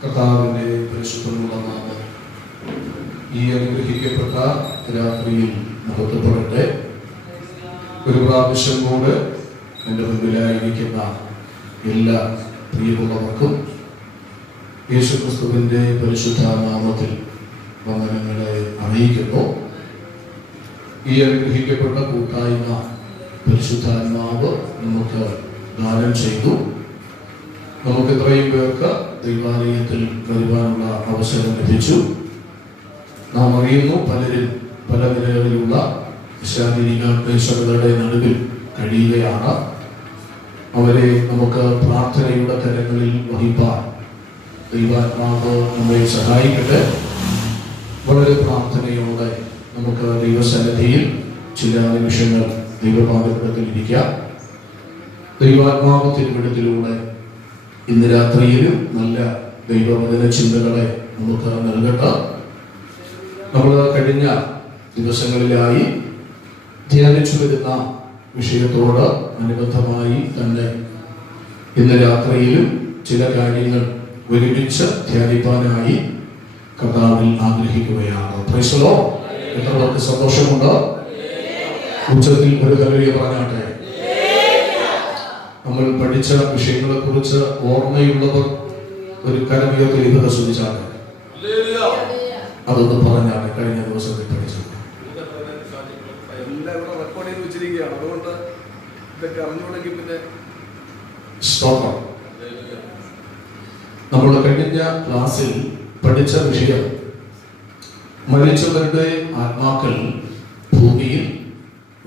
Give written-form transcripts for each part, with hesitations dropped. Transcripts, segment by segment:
കർത്താവിന്റെ പരിശുദ്ധമുള്ള നാമം ഈ അനുഗ്രഹിക്കപ്പെട്ട രാത്രിയിൽ മഹത്വപ്പെടട്ടെ. ഒരു പ്രാവശ്യം കൂടെ എൻ്റെ മുൻപിലായിരിക്കുന്ന എല്ലാ പ്രിയമുള്ളവർക്കും യേശുക്രിസ്തുവിൻ്റെ പരിശുദ്ധ നാമത്തിൽ വന്ദനങ്ങളെ അറിയിക്കുന്നു. ഈ അനുഗ്രഹിക്കപ്പെട്ട കൂട്ടായ്മ പരിശുദ്ധാത്മാവ് നമുക്ക് ദാനം ചെയ്തു. നമുക്ക് ഇത്രയും പേർക്ക് ദൈവാലയത്തിൽ വരുവാനുള്ള അവസരം ലഭിച്ചു. നാം അറിയുന്നു, പലരും പല നിലകളിലുള്ള ശാരീരിക ക്ലേശങ്ങളുടെ നടുവിൽ കഴിയുകയാണ്. അവരെ നമുക്ക് പ്രാർത്ഥനയുടെ കരങ്ങളിൽ വഹിപ്പാൻ ദൈവാത്മാവ് നമ്മെ സഹായിക്കട്ടെ. വളരെ പ്രാർത്ഥനയോടെ നമുക്ക് ദൈവസന്നിധിയിൽ ചില നിമിഷങ്ങൾ ദൈവപാദത്തിൽ ഇരിക്കാം. ദൈവാത്മാവ് തിരുവെടുത്തിലൂടെ ഇന്ന് രാത്രിയിലും നല്ല ദൈവവചന ചിന്തകളെ നമുക്ക് നൽകട്ടെ. നമ്മൾ കഴിഞ്ഞ ദിവസങ്ങളിലായി ധ്യാനിച്ചു വരുന്ന വിഷയത്തോട് അനുബന്ധമായി തന്നെ ഇന്ന് രാത്രിയിലും ചില കാര്യങ്ങൾ ഒരുമിച്ച് ധ്യാനിപ്പാനായി കർത്താവിൽ ആഗ്രഹിക്കുകയാണ്. Price the Lord. എത്ര പേർക്ക് സന്തോഷമുണ്ട്? ഉച്ചത്തിൽ ഒരു ഹല്ലേലൂയ പറഞ്ഞാട്ടെ. നമ്മൾ പഠിച്ച വിഷയങ്ങളെ കുറിച്ച് ഓർമ്മയുള്ളവർ ഒരു കരമുയർത്തി ലഭ്യത ശ്രദ്ധിച്ചാണ്. അതൊന്ന് പറഞ്ഞാണ് കഴിഞ്ഞ ദിവസത്തിൽ പഠിച്ചത്. നമ്മൾ കഴിഞ്ഞ ക്ലാസ്സിൽ പഠിച്ച വിഷയം മരിച്ചവരുടെ ആത്മാക്കൾ ഭൂമിയിൽ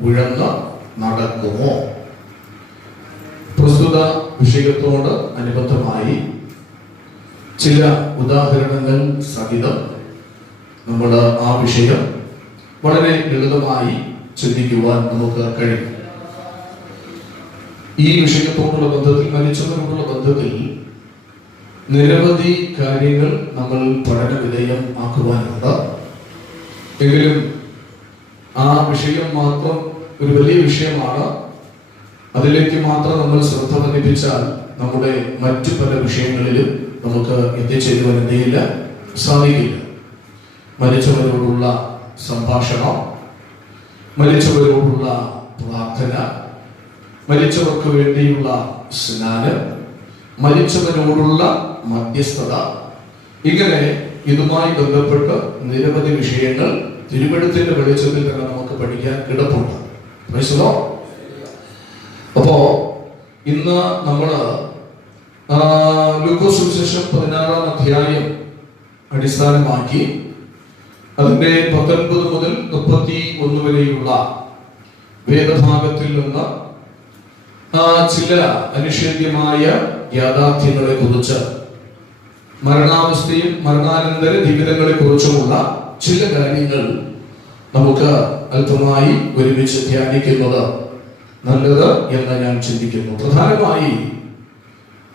ഉഴന്ന് നടക്കുമോ. പ്രസ്തുത വിഷയത്തോട് അനുബന്ധമായി ചില ഉദാഹരണങ്ങൾ സഹിതം നമ്മൾ ആ വിഷയം വളരെ ലളിതമായി ചിന്തിക്കുവാൻ നമുക്ക് കഴിയും. ഈ വിഷയത്തോടുള്ള ബന്ധത്തിൽ, മരിച്ചവരോടുള്ള ബന്ധത്തിൽ നിരവധി കാര്യങ്ങൾ നമ്മൾ പഠന വിധേയം ആക്കുവാനുണ്ട്. എങ്കിലും ആ വിഷയം മാത്രം ഒരു വലിയ വിഷയമാണ്. അതിലേക്ക് മാത്രം നമ്മൾ ശ്രദ്ധ പതിപ്പിച്ചാൽ നമ്മുടെ മറ്റു പല വിഷയങ്ങളിലും നമുക്ക് എത്തിച്ചേരുവാൻ എന്തെയില്ല, സാധിക്കില്ല. മരിച്ചവരോടുള്ള സംഭാഷണം, മരിച്ചവരോടുള്ള പ്രാർത്ഥന, മരിച്ചവർക്ക് വേണ്ടിയുള്ള സ്നാനം, മരിച്ചവരോടുള്ള മധ്യസ്ഥത, ഇങ്ങനെ ഇതുമായി ബന്ധപ്പെട്ട് നിരവധി വിഷയങ്ങൾ തിരുവെഴുത്തിന്റെ വെളിച്ചത്തിൽ തന്നെ നമുക്ക് പഠിക്കാൻ കിടപ്പുണ്ട്. Price the Lord. അപ്പോ ഇന്ന് നമ്മള് ലൂക്കോസ് സുവിശേഷം 16-ാം അധ്യായം അടിസ്ഥാനമാക്കി അതിന്റെ 19 മുതൽ 31 വരെയുള്ള വേദഭാഗത്തിൽ നിന്ന് ചില അനിഷേധ്യമായ യാഥാർത്ഥ്യങ്ങളെ കുറിച്ച്, മരണാവസ്ഥയും മരണാനന്തര ജീവിതങ്ങളെ കുറിച്ചുമുള്ള ചില കാര്യങ്ങൾ നമുക്ക് അല്പമായി ഒരുമിച്ച് ധ്യാനിക്കുന്നത് നല്ലത് എന്ന് ഞാൻ ചിന്തിക്കുന്നു. പ്രധാനമായി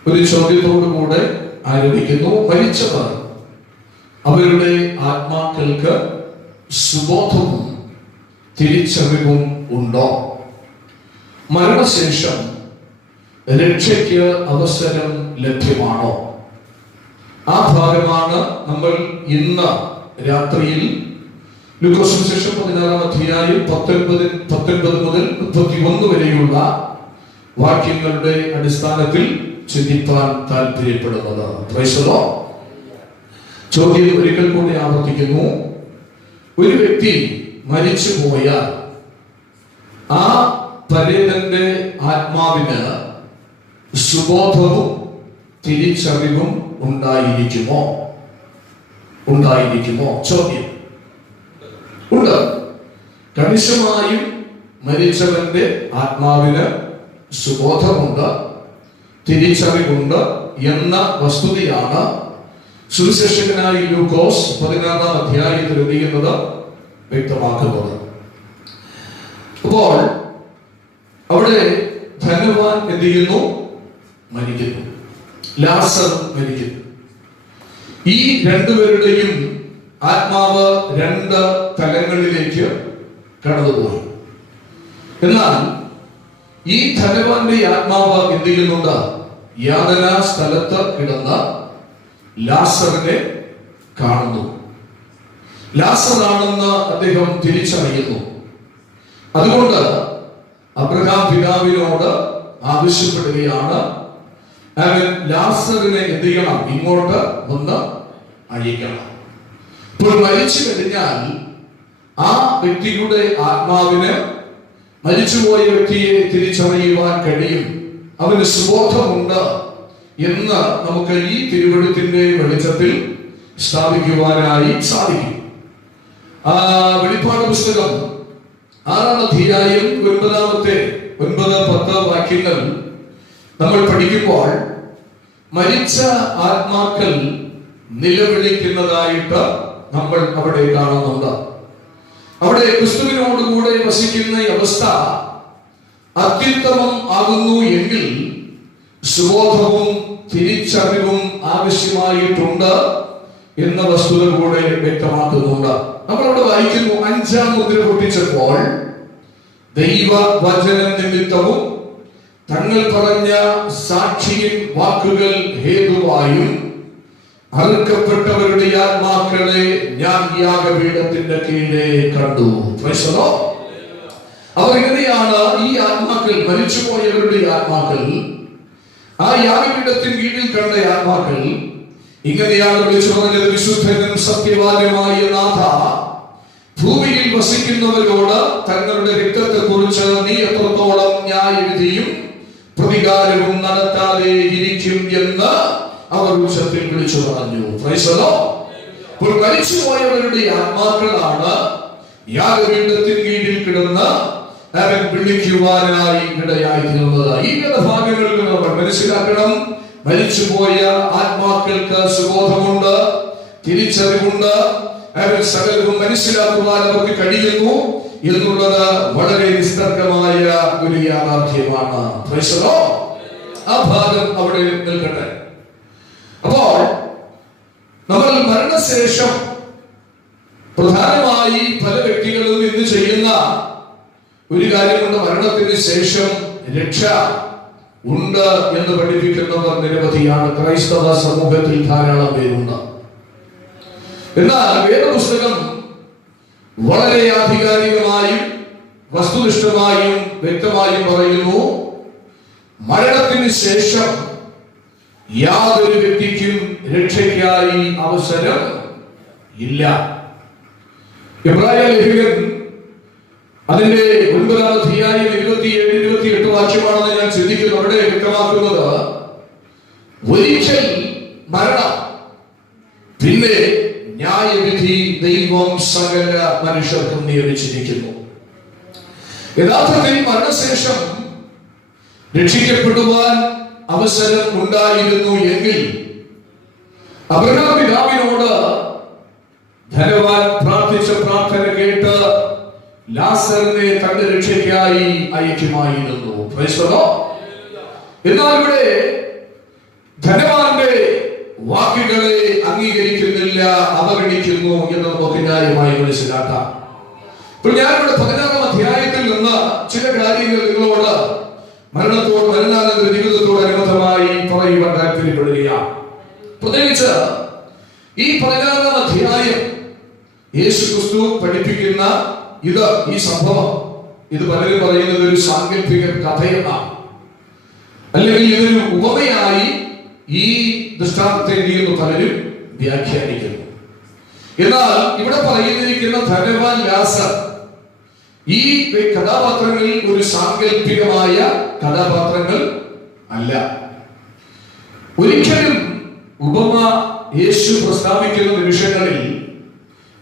ഒരു ചോദ്യത്തോടു കൂടെ ആരംഭിക്കുന്നു. മരിച്ചവർ അവരുടെ ആത്മാക്കൾക്ക് സുബോധവും തിരിച്ചറിവും ഉണ്ടോ? മരണശേഷം രക്ഷയ്ക്ക് അവസരം ലഭ്യമാണോ? ആ ഭാഗമാണ് നമ്മൾ ഇന്ന് രാത്രിയിൽ ലൂക്കോസ് സുവിശേഷം 16-ാം അധ്യായം 19 മുതൽ 31 വരെയുള്ള വാക്യങ്ങളുടെ അടിസ്ഥാനത്തിൽ ചിന്തിപ്പാൻ താല്പര്യപ്പെടുന്നത്. Price the Lord. ചോദ്യം ഒരിക്കൽ കൂടി ആവർത്തിക്കുന്നു. ഒരു വ്യക്തി മരിച്ചു പോയാൽ ആ പരേതന്റെ ആത്മാവിന് സുബോധവും തിരിച്ചറിവും ഉണ്ടായിരിക്കുമോ? ചോദ്യം ഉണ്ട്. കണിശമായും മരിച്ചവന്റെ ആത്മാവിന് സുബോധമുണ്ട്, തിരിച്ചറിവുണ്ട് എന്ന വസ്തുതയാണ് സുവിശേഷകനായ ലൂക്കോസ് 16-ാം അധ്യായത്തിൽ എഴുതിയത് വ്യക്തമാക്കുന്നത്. അപ്പോൾ അവിടെ ധനവാൻ എന്ത് ചെയ്യുന്നു? മരിക്കുന്നു. ലാസർ മരിക്കുന്നു. ഈ രണ്ടുപേരുടെയും ആത്മാവ് രണ്ട് തലങ്ങളിലേക്ക് കടന്നുപോയി. എന്നാൽ ഈ ധനവാന്റെ ആത്മാവ് എന്ത് ചെയ്യുന്നുണ്ട്? യാതനാ സ്ഥലത്ത് കിടന്ന് ലാസറിനെ കാണുന്നു. ലാസറാണെന്ന് അദ്ദേഹം തിരിച്ചറിയുന്നു. അതുകൊണ്ട് അബ്രഹാം പിതാവിനോട് ആവശ്യപ്പെടുകയാണ്, അവൻ ലാസറിനെ എന്ത് ചെയ്യണം, ഇങ്ങോട്ട് വന്ന് അഴിക്കണം. ഇപ്പോൾ മരിച്ചു കഴിഞ്ഞാൽ ആ വ്യക്തിയുടെ ആത്മാവിന് മരിച്ചുപോയ വ്യക്തിയെ തിരിച്ചറിയുവാൻ കഴിയും, അവന് സുബോധമുണ്ട് എന്ന് നമുക്ക് ഈ തിരുവെഴുത്തിന്റെ വെളിച്ചത്തിൽ സ്ഥാപിക്കുവാനായി സാധിക്കും. വെളിപ്പാട് പുസ്തകം 6-ാം അധ്യായം 9-10 വാക്യങ്ങൾ നമ്മൾ പഠിക്കുമ്പോൾ മരിച്ച ആത്മാക്കൾ നിലവിളിക്കുന്നതായിട്ട് നമ്മൾ അവിടെ കാണുന്നുണ്ട്. അവിടെ ക്രിസ്തുവിനോടുകൂടെ വസിക്കുന്ന അവസ്ഥ അത്യുത്തമം ആകുന്നു എങ്കിൽ സുബോധവും തിരിച്ചറിവും ആവശ്യമായിട്ടുണ്ട് എന്ന വസ്തുത കൂടെ വ്യക്തമാക്കുന്നുണ്ട്. നമ്മളവിടെ വായിക്കുന്നു, 5-ാം മുദ്ര പൊട്ടിച്ചപ്പോൾ ദൈവവചനം നിമിത്തവും തങ്ങൾ പറഞ്ഞ സാക്ഷിயின் വാക്കുകൾ ഹേതുവായും അറുക്കപ്പെട്ടവരുടെ ആത്മാക്കളെ ഞാൻ യാഗപീഠത്തിന്റെ കീഴെ കണ്ടു. അവർ എങ്ങനെയാണ് ഈ ആത്മാക്കൾ, മരിച്ചുപോയവരുടെ ആത്മാക്കൾ, ആ യാഗപീഠത്തിന് കീഴിൽ കണ്ട ആത്മാക്കൾ ഇങ്ങനെയാണ് വിളിച്ചു പറഞ്ഞത്, വിശുദ്ധനും സത്യവാനുമായ നാഥ, ഭൂമിയിൽ വസിക്കുന്നവരോട് തങ്ങളുടെ രക്തത്തെ കുറിച്ച് നീ എത്രത്തോളം ന്യായവിധിയും പ്രതികാരവും നടത്താതെ ഇരിക്കും എന്ന് അവർ ഉച്ചത്തിൽ വിളിച്ചു പറഞ്ഞു. ഇപ്പോൾ മരിച്ചുപോയവരുടെ ആത്മാക്കളാണ് യാഗപീഠത്തിന് കീഴിൽ കിടന്ന് അവൻ വിളിക്കുവാനായി ഇടയായി തീർന്നത്. ഈ ഭാഗങ്ങളിൽ നമ്മൾ മനസ്സിലാക്കണം, മരിച്ചുപോയ ആത്മാക്കൾക്ക് സുബോധമുണ്ട്, തിരിച്ചറിവുണ്ട്, അവർ സകലവും മനസ്സിലാക്കുവാൻ അവർക്ക് കഴിയുന്നു എന്നുള്ളത് വളരെ നിസ്തർക്കമായ ഒരു യാഥാർത്ഥ്യമാണ്. ആ ഭാഗം അവിടെ നിൽക്കട്ടെ. അപ്പോൾ നമ്മൾ മരണശേഷം പ്രധാനമായി പല വ്യക്തികളും ഇന്ന് ചെയ്യുന്ന ഒരു കാര്യമുണ്ട്, മരണത്തിന് ശേഷം രക്ഷ ഉണ്ട് എന്ന് പഠിപ്പിക്കുന്നവർ നിരവധിയാണ്. ക്രൈസ്തവ സമൂഹത്തിൽ ധാരാളം പേരുണ്ട്. എന്നാൽ വേദപുസ്തകം വളരെ ആധികാരികമായും വസ്തുനിഷ്ഠമായും വ്യക്തമായും പറയുന്നു, മരണത്തിന് ശേഷം യാതൊരു വ്യക്തിക്കും രക്ഷയ്ക്കായി അവസരം ഇല്ല. എബ്രായ ലേഖകൻ അതിന്റെ 9-ാം അധ്യായം 27-28 വാക്യമാണെന്ന് ഞാൻ ചിന്തിക്കുന്നു. അവിടെ വ്യക്തമാക്കുന്നത്, ഒരിക്കൽ മരണം, പിന്നെ ന്യായവിധി ദൈവം സകല മനുഷ്യർക്കും നിയമിച്ചിരിക്കുന്നു. യഥാർത്ഥത്തിൽ മരണശേഷം രക്ഷിക്കപ്പെടുവാൻ അവസരം ഉണ്ടായിരുന്നു എങ്കിൽ അബ്രഹാം പിതാവിനോട് ധനവാൻ പ്രാർത്ഥിച്ച പ്രാർത്ഥന കേട്ട് ലാസറിനെ തന്റെ രക്ഷയ്ക്കായി അയക്കുമായിരുന്നു. എന്നാൽ ഇവിടെ ധനവാന്റെ വാക്കുകളെ അംഗീകരിക്കുന്നില്ല, അവഗണിക്കുന്നു എന്ന് നമുക്ക് ന്യായമായി മനസ്സിലാക്കാം. ഇപ്പോൾ ഞാനിവിടെ 16-ാം അധ്യായത്തിൽ നിന്ന് ചില കാര്യങ്ങൾ നിങ്ങളോട് മരണത്തോട്, മരണാനന്തര ജീവിതത്തോട് അനുബന്ധമായി പറയുവാൻ താല്പര്യപ്പെടുകയാണ്. പ്രത്യേകിച്ച് ഈ 16-ാം അധ്യായം യേശു ക്രിസ്തു പഠിപ്പിക്കുന്ന ഈ സംഭവം, ഇത് പലരും പറയുന്നത് ഒരു സാങ്കല്പിക കഥയെന്നാണ്, അല്ലെങ്കിൽ ഇതൊരു ഉപമയായി ഈ ദൃഷ്ടാന്തത്തെ പലരും വ്യാഖ്യാനിക്കുന്നു. എന്നാൽ ഇവിടെ പറയുന്നിരിക്കുന്ന ധനവാൻ ലാസർ ഈ കഥാപാത്രങ്ങളിൽ ഒരു സാങ്കല്പികമായ കഥാപാത്രങ്ങൾ അല്ല. ഒരിക്കലും ഉപമ യേശു പ്രസ്താവിക്കുന്ന നിമിഷങ്ങളിൽ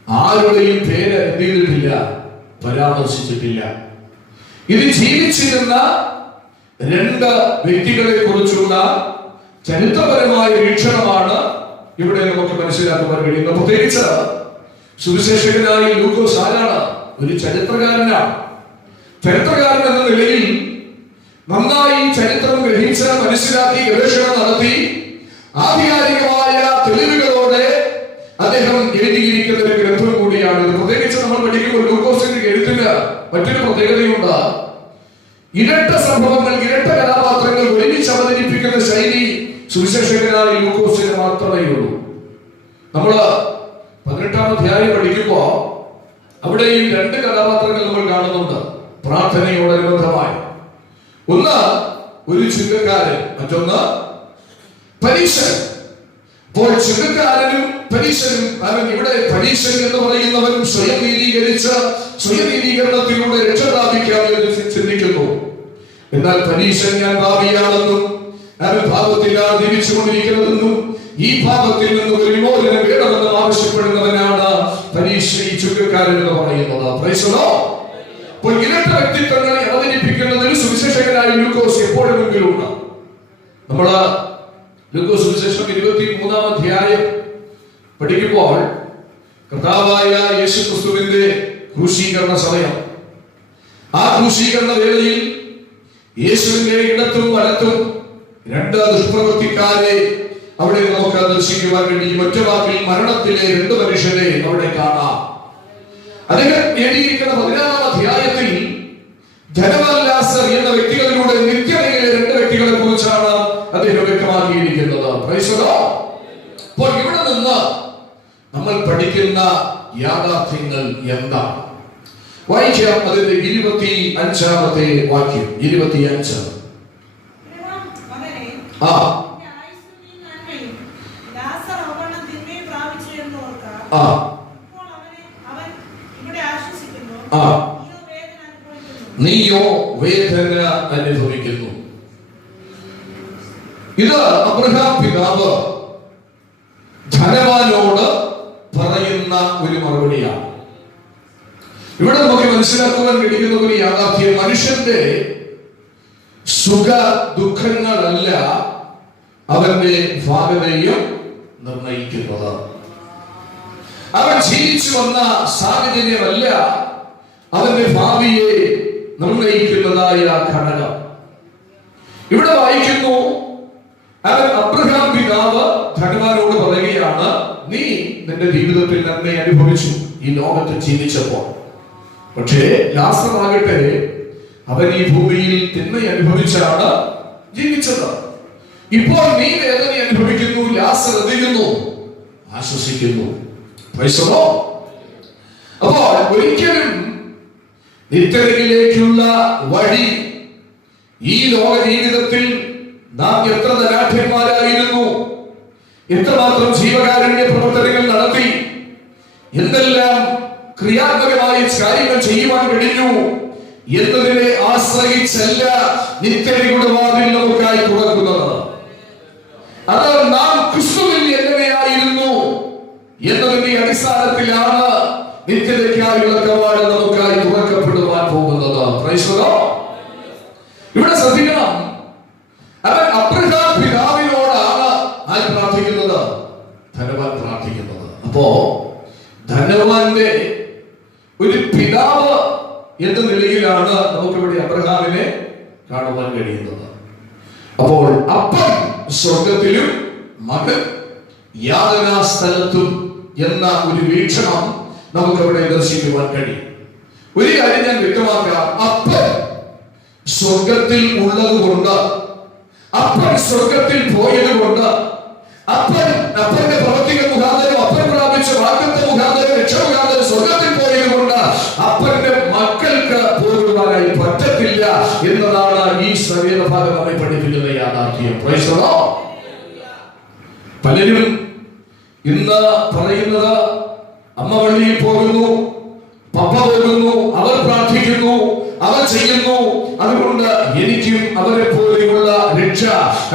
ആരുടെയും പേര് എന്തിയിട്ടില്ല, പരാമർശിച്ചിട്ടില്ല. ഇത് ജീവിച്ചിരുന്ന 2 വ്യക്തികളെ കുറിച്ചുള്ള ചരിത്രപരമായ വീക്ഷണമാണ് ഇവിടെ നമുക്ക് മനസ്സിലാക്കുവാൻ കഴിയുന്നത്. പ്രത്യേകിച്ച് സുവിശേഷകനായ ലൂക്കോസ് ആരാണ്? ഒരു ചരിത്രകാരനാണ്. ചരിത്രകാരൻ എന്ന നിലയിൽ നന്നായി ചരിത്രം ഗ്രഹിച്ച് മനസ്സിലാക്കി ഗവേഷണം നടത്തി ആധികാരികമായ തെളിവുകളോടെ അദ്ദേഹം എഴുതിയിരിക്കുന്ന ഒരു ഗ്രന്ഥം കൂടിയാണ്. പ്രത്യേകിച്ച് നമ്മൾ പഠിക്കുമ്പോൾ ലൂക്കോസിന്റെ എഴുത്തിന് മറ്റൊരു പ്രത്യേകതയുണ്ട്. ഇരട്ട സംഭവങ്ങൾ, ഇരട്ട കഥാപാത്രങ്ങൾ ഒരുമിച്ച് അവതരിപ്പിക്കുന്ന ശൈലി സുവിശേഷകനായ ലൂക്കോസിന് മാത്രമേ ഉള്ളൂ. നമ്മള് 18-ാം അധ്യായം പഠിക്കുമ്പോ അവിടെ ഈ രണ്ട് കഥാപാത്രങ്ങൾ നമ്മൾ കാണുന്നുണ്ട് പ്രാർത്ഥനയോടനുബന്ധമായി. ഒന്ന് ഒരു ചുങ്കക്കാരൻ, മറ്റൊന്ന് പരീശൻ. അപ്പോൾ ചുങ്കക്കാരനും പരീശനും, ഇവിടെ പരീശൻ എന്ന് പറയുന്നവൻ സ്വയം നീതീകരണത്തിലൂടെ രക്ഷ പ്രാപിക്കാമെന്ന് ചിന്തിക്കുന്നു. എന്നാൽ പരീശൻ ഞാൻ പാപിയാണെന്നും അവൻ പാപത്തിലാണ് ജീവിച്ചുകൊണ്ടിരിക്കുന്നതെന്നും ഈ പാപത്തിൽ നിന്ന് ഒരു വിമോചനം വേണമെന്നും ആവശ്യപ്പെടുന്നവനാണ് പരീശ, ഈ ചുങ്കക്കാരൻ എന്ന് പറയുന്നത്. Price the Lord. അപ്പോൾ ഇരട്ട വ്യക്തിത്വങ്ങളെ അവതരിപ്പിക്കുന്നതിൽ സുവിശേഷകനായ ലൂക്കോസ് എപ്പോഴും മുമ്പിലുണ്ട്. നമ്മള് ലൂക്കോസ് സുവിശേഷം 23-ാം അധ്യായം പഠിക്കുമ്പോൾ കർത്താവായ യേശുക്രിസ്തുവിന്റെ ക്രൂശീകരണ സമയം, ആ ക്രൂശീകരണ വേളയിൽ യേശുവിന്റെ ഇടത്തും വലത്തും രണ്ട് ദുഷ്പ്രവൃത്തിക്കാരെ അവിടെ നമുക്ക് ദർശിക്കുവാൻ കഴിയും. ഒറ്റ വാക്കിൽ മരണത്തിലെ രണ്ട് മനുഷ്യരെ അവിടെ കാണാം. അദ്ദേഹം എഴുതിയിരിക്കുന്ന 16-ാം അധ്യായത്തിൽ ധനവാൻ ലാസർ എന്ന വ്യക്തികളിലൂടെ നിത്യതയിലെ രണ്ട് വ്യക്തികളെ കുറിച്ചാണ് അദ്ദേഹം വ്യക്തമാക്കിയിരിക്കുന്നത്. Praise the Lord. അപ്പോൾ ഇവിടെ നിന്ന് നമ്മൾ പഠിക്കുന്ന യാഥാർത്ഥ്യങ്ങൾ എന്താണ്? വായിക്കാം അതിന്റെ 25-ാമത്തെ വാക്യം. 25. നീയോ വേദന അനുഭവിക്കുന്നു. ഇത് അബ്രഹാം പിതാവ് ധനവാനോട് പറയുന്ന ഒരു മറുപടിയാണ്. ഇവിടെ നമുക്ക് മനസ്സിലാക്കുവാൻ കഴിയുന്ന ഒരു യാഥാർത്ഥ്യം, മനുഷ്യന്റെ സുഖ ദുഃഖങ്ങളല്ല അവന്റെ ഭാഗതയും നിർണയിക്കുന്നത്. അവൻ ജീവിച്ചു വന്ന സാഹചര്യമല്ല അവന്റെ ഭാവിയെ നിർണയിക്കുന്നതായ ഘടകം. ഇവിടെ വായിക്കുന്നു, അവൻ അബ്രഹാം പിതാവ് ധനവാനോട് പറയുകയാണ്, നീ നിന്റെ ജീവിതത്തിൽ നന്മ അനുഭവിച്ചു ഈ ലോകത്ത് ജീവിച്ചപ്പോൾ. പക്ഷേ ലാസറാകട്ടെ അവൻ ഈ ഭൂമിയിൽ തിന്മ അനുഭവിച്ചാണ് ജീവിച്ചത്. ഇപ്പോൾ നീ വേദന അനുഭവിക്കുന്നു, ലാസർ എതിരുന്നു, ആശ്വസിക്കുന്നു. അപ്പോൾ ഒരിക്കലും നിത്യതയിലേക്കുള്ള വഴി ഈ ലോക ജീവിതത്തിൽ നാം എത്ര ധനാഢ്യന്മാരായിരുന്നു, എത്രമാത്രം ജീവകാരുണ്യ പ്രവർത്തനങ്ങൾ നടത്തി, എന്തെല്ലാം ക്രിയാത്മകമായ കാര്യങ്ങൾ ചെയ്യുവാൻ കഴിഞ്ഞു എന്നതിനെ ആശ്രയിച്ചല്ല നിത്യതയുടെ വാതിൽ നമുക്കായി തുറക്കുന്നത്. അത് നാം ക്രിസ്തുവിൽ എങ്ങനെയായിരുന്നു എന്നതിന്റെ അടിസ്ഥാനത്തിലാണ് നിത്യതയ്ക്കായുള്ള കവാടം നമുക്കായി തുറക്കപ്പെടുവാൻ പോകുന്നത്. Price the Lord. ഇവിടെ ശ്രദ്ധിക്കണം, അവൻ അബ്രഹാം പിതാവിനോടാണ് ആര് പ്രാർത്ഥിക്കുന്നത്? ധനവാൻ പ്രാർത്ഥിക്കുന്നത്. അപ്പോ ധനവാന്റെ ഒരു പിതാവ് എന്ന നിലയിലാണ് നമുക്കിവിടെ അബ്രഹാമിനെ കാണുവാൻ കഴിയുന്നത്. അപ്പോൾ അപ്പൻ സ്വർഗത്തിലും മകൻ യാതനാ സ്ഥലത്തും എന്ന ഒരു വീക്ഷണം നമുക്കവിടെ ദർശിക്കുവാൻ കഴിയും. ഒരു കാര്യം ഞാൻ വ്യക്തമാക്കാം, അപ്പൻ സ്വർഗത്തിൽ ഉള്ളത് കൊണ്ട്, അപ്പൻ സ്വർഗത്തിൽ പോയത് കൊണ്ട്, അപ്പന്റെ പ്രവർത്തികൾ മുഖാന്തരം, അപ്പൻ പ്രാപിച്ച വാഗ്ദത്ത മുഖാന്തരം, രക്ഷ മുഖാന്തരം സ്വർഗത്തിൽ പോയത് കൊണ്ട് അപ്പന്റെ മക്കൾക്ക് പോകുവാനായി പറ്റത്തില്ല എന്നതാണ് ഈ ശരീരഭാഗം നമ്മെ പഠിപ്പിക്കുന്ന യാഥാർത്ഥ്യം. Price the Lord. പലരും ഇന്ന് പറയുന്നത്, അമ്മ പള്ളിയിൽ പോകുന്നു, പപ്പ പോകുന്നു, അവർ പ്രാർത്ഥിക്കുന്നു, അവർ ചെയ്യുന്നു, അതുകൊണ്ട് എനിക്കും അവരെ പോലെയുള്ള രക്ഷ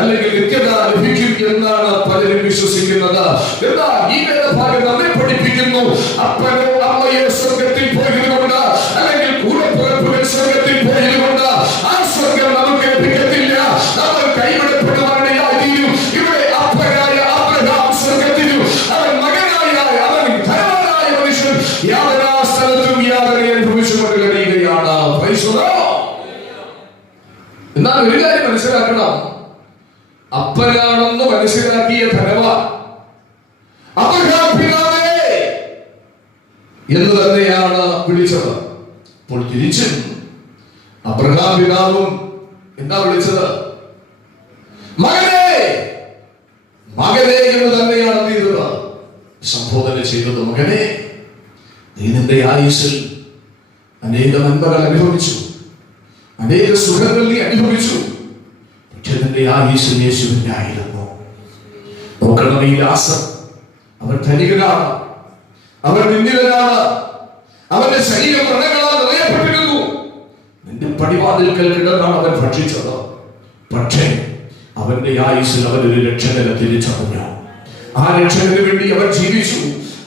അല്ലെങ്കിൽ നിത്യത ലഭിക്കും എന്നാണ് പലരും വിശ്വസിക്കുന്നത്. എന്നാൽ ഈ വേദഭാഗം നമ്മെ പഠിപ്പിക്കുന്നു, അപ്പനോ അമ്മയോ സ്വർഗത്തിൽ പോയതുകൊണ്ട് അല്ലെങ്കിൽ കൂടപ്പുറപ്പുകൾ സ്വർഗത്തിൽ പോയതുകൊണ്ട് ആ സ്വർഗം നമുക്ക് ലഭിക്കത്തില്ല, നമ്മൾ കൈവിടപ്പെടുവാനിടയായി തീരും. ഇവിടെ അപ്പനായ അബ്രഹാം സ്വർഗത്തിലും അവൻ മകനായ അവൻ ധനവാനായ മനുഷ്യൻ യാതനാ സ്ഥലത്തും യാതന അനുഭവിച്ചുകൊണ്ട് കഴിയുകയാണ്. Price the Lord. എന്നാൽ ഒരു കാര്യം മനസ്സിലാക്കണം, അപ്പനാണെന്ന് മനസ്സിലാക്കിയ ധനവാൻ അബ്രഹാം പിതാവേ എന്ന് തന്നെയാണ് വിളിച്ചത്. അപ്പോൾ തിരിച്ചും അബ്രഹാം പിതാവും എന്താ വിളിച്ചത്? മകനെ, മകനെ എന്ന് തന്നെയാണ് ചെയ്തത്. സംബോധന ചെയ്തത്, മകനെ, നീ നിന്റെ ആയുസ്സിൽ അനേക നന്മകൾ അനുഭവിച്ചു, അനേക സുഖങ്ങൾ നീ അനുഭവിച്ചു. പക്ഷെ നിന്റെ ആയുസ്സിൽ യേശുവിന്റെ ആയിരുന്നു. നോക്കണം, ഈ ലാസർ അവൻ ധനികനാണ്, അവൻ നിന്ദിതനാണ്, അവന്റെ ശരീരം വ്രണങ്ങളാൽ നിറയപ്പെട്ടിരുന്നു. നിന്റെ പടിവാതിൽക്കൽ കിടന്നാണ് അവൻ ഭക്ഷിച്ചത്. പക്ഷേ അവന്റെ ആയുസ്സിൽ അവൻ ഒരു രക്ഷകനെ തിരിച്ചറിഞ്ഞു. ആ രക്ഷകന് വേണ്ടി അവൻ ജീവിച്ചു.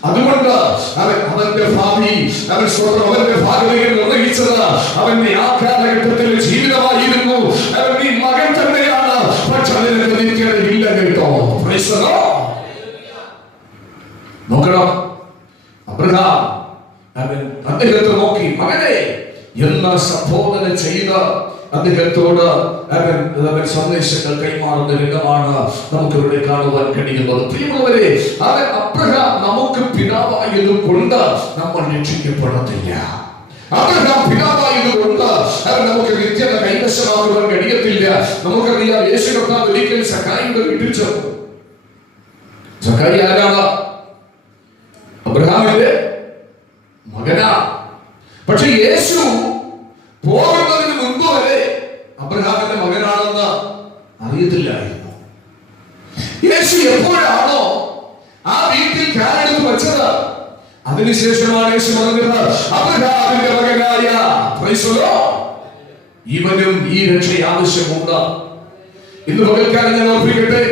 അതുകൊണ്ട് അവന്റെ ഭാവി, അവന്റെ ഭാഗ്യം നിർണയിച്ചത് അവന്റെ ആ കാലഘട്ടത്തിലെ ജീവിതമായിരുന്നു. അവന്റെ മകൻ തന്നെയാണ്. പക്ഷെ അതിന് നിത്യതയില്ല കേട്ടോ. നോക്കണം, അബ്രഹാം അവൻ അദ്ദേഹത്തെ നോക്കി, മകനെ എന്ന സംബോധന ചെയ്ത അദ്ദേഹത്തോട് അവൻ സന്ദേശങ്ങൾ കൈമാറുന്ന രംഗമാണ് നമുക്കിവിടെ കാണുവാൻ കഴിയുന്നത്. പ്രിയമുള്ളവരെ, അവൻ അബ്രഹാം നമുക്ക് പിതാവായത് കൊണ്ട് നമ്മൾ രക്ഷിക്കപ്പെടത്തില്ല. അബ്രഹാം പിതാവായതുകൊണ്ട് അവൻ നമുക്ക് നിത്യത കൈവശമാക്കുവാൻ കഴിയത്തില്ല. നമുക്കറിയാം, യേശു കർത്താവ് ഒരിക്കൽ സക്കായിയുടെ വീട്ടിൽ ചെന്നു. സക്കായി ആരാണ്? അബ്രഹാമിന്റെ മകനാ. പക്ഷെ യേശു പോകുന്നതിന് മുൻപ് വരെ അബ്രഹാമിന്റെ മകനാണെന്ന് അറിയത്തില്ലായിരുന്നു. യേശു എപ്പോഴാണോ ആ വീട്ടിൽ കാലെടുത്ത് വെച്ചത്, അതിനുശേഷമാണ് യേശു പറഞ്ഞത്, അബ്രഹാമിന്റെ മകനായ ഇവനും ഈ രക്ഷ ആവശ്യമുണ്ട്. ഇന്ന് പകൽക്കാലം ഞാൻ ഓർപ്പിക്കട്ടെ,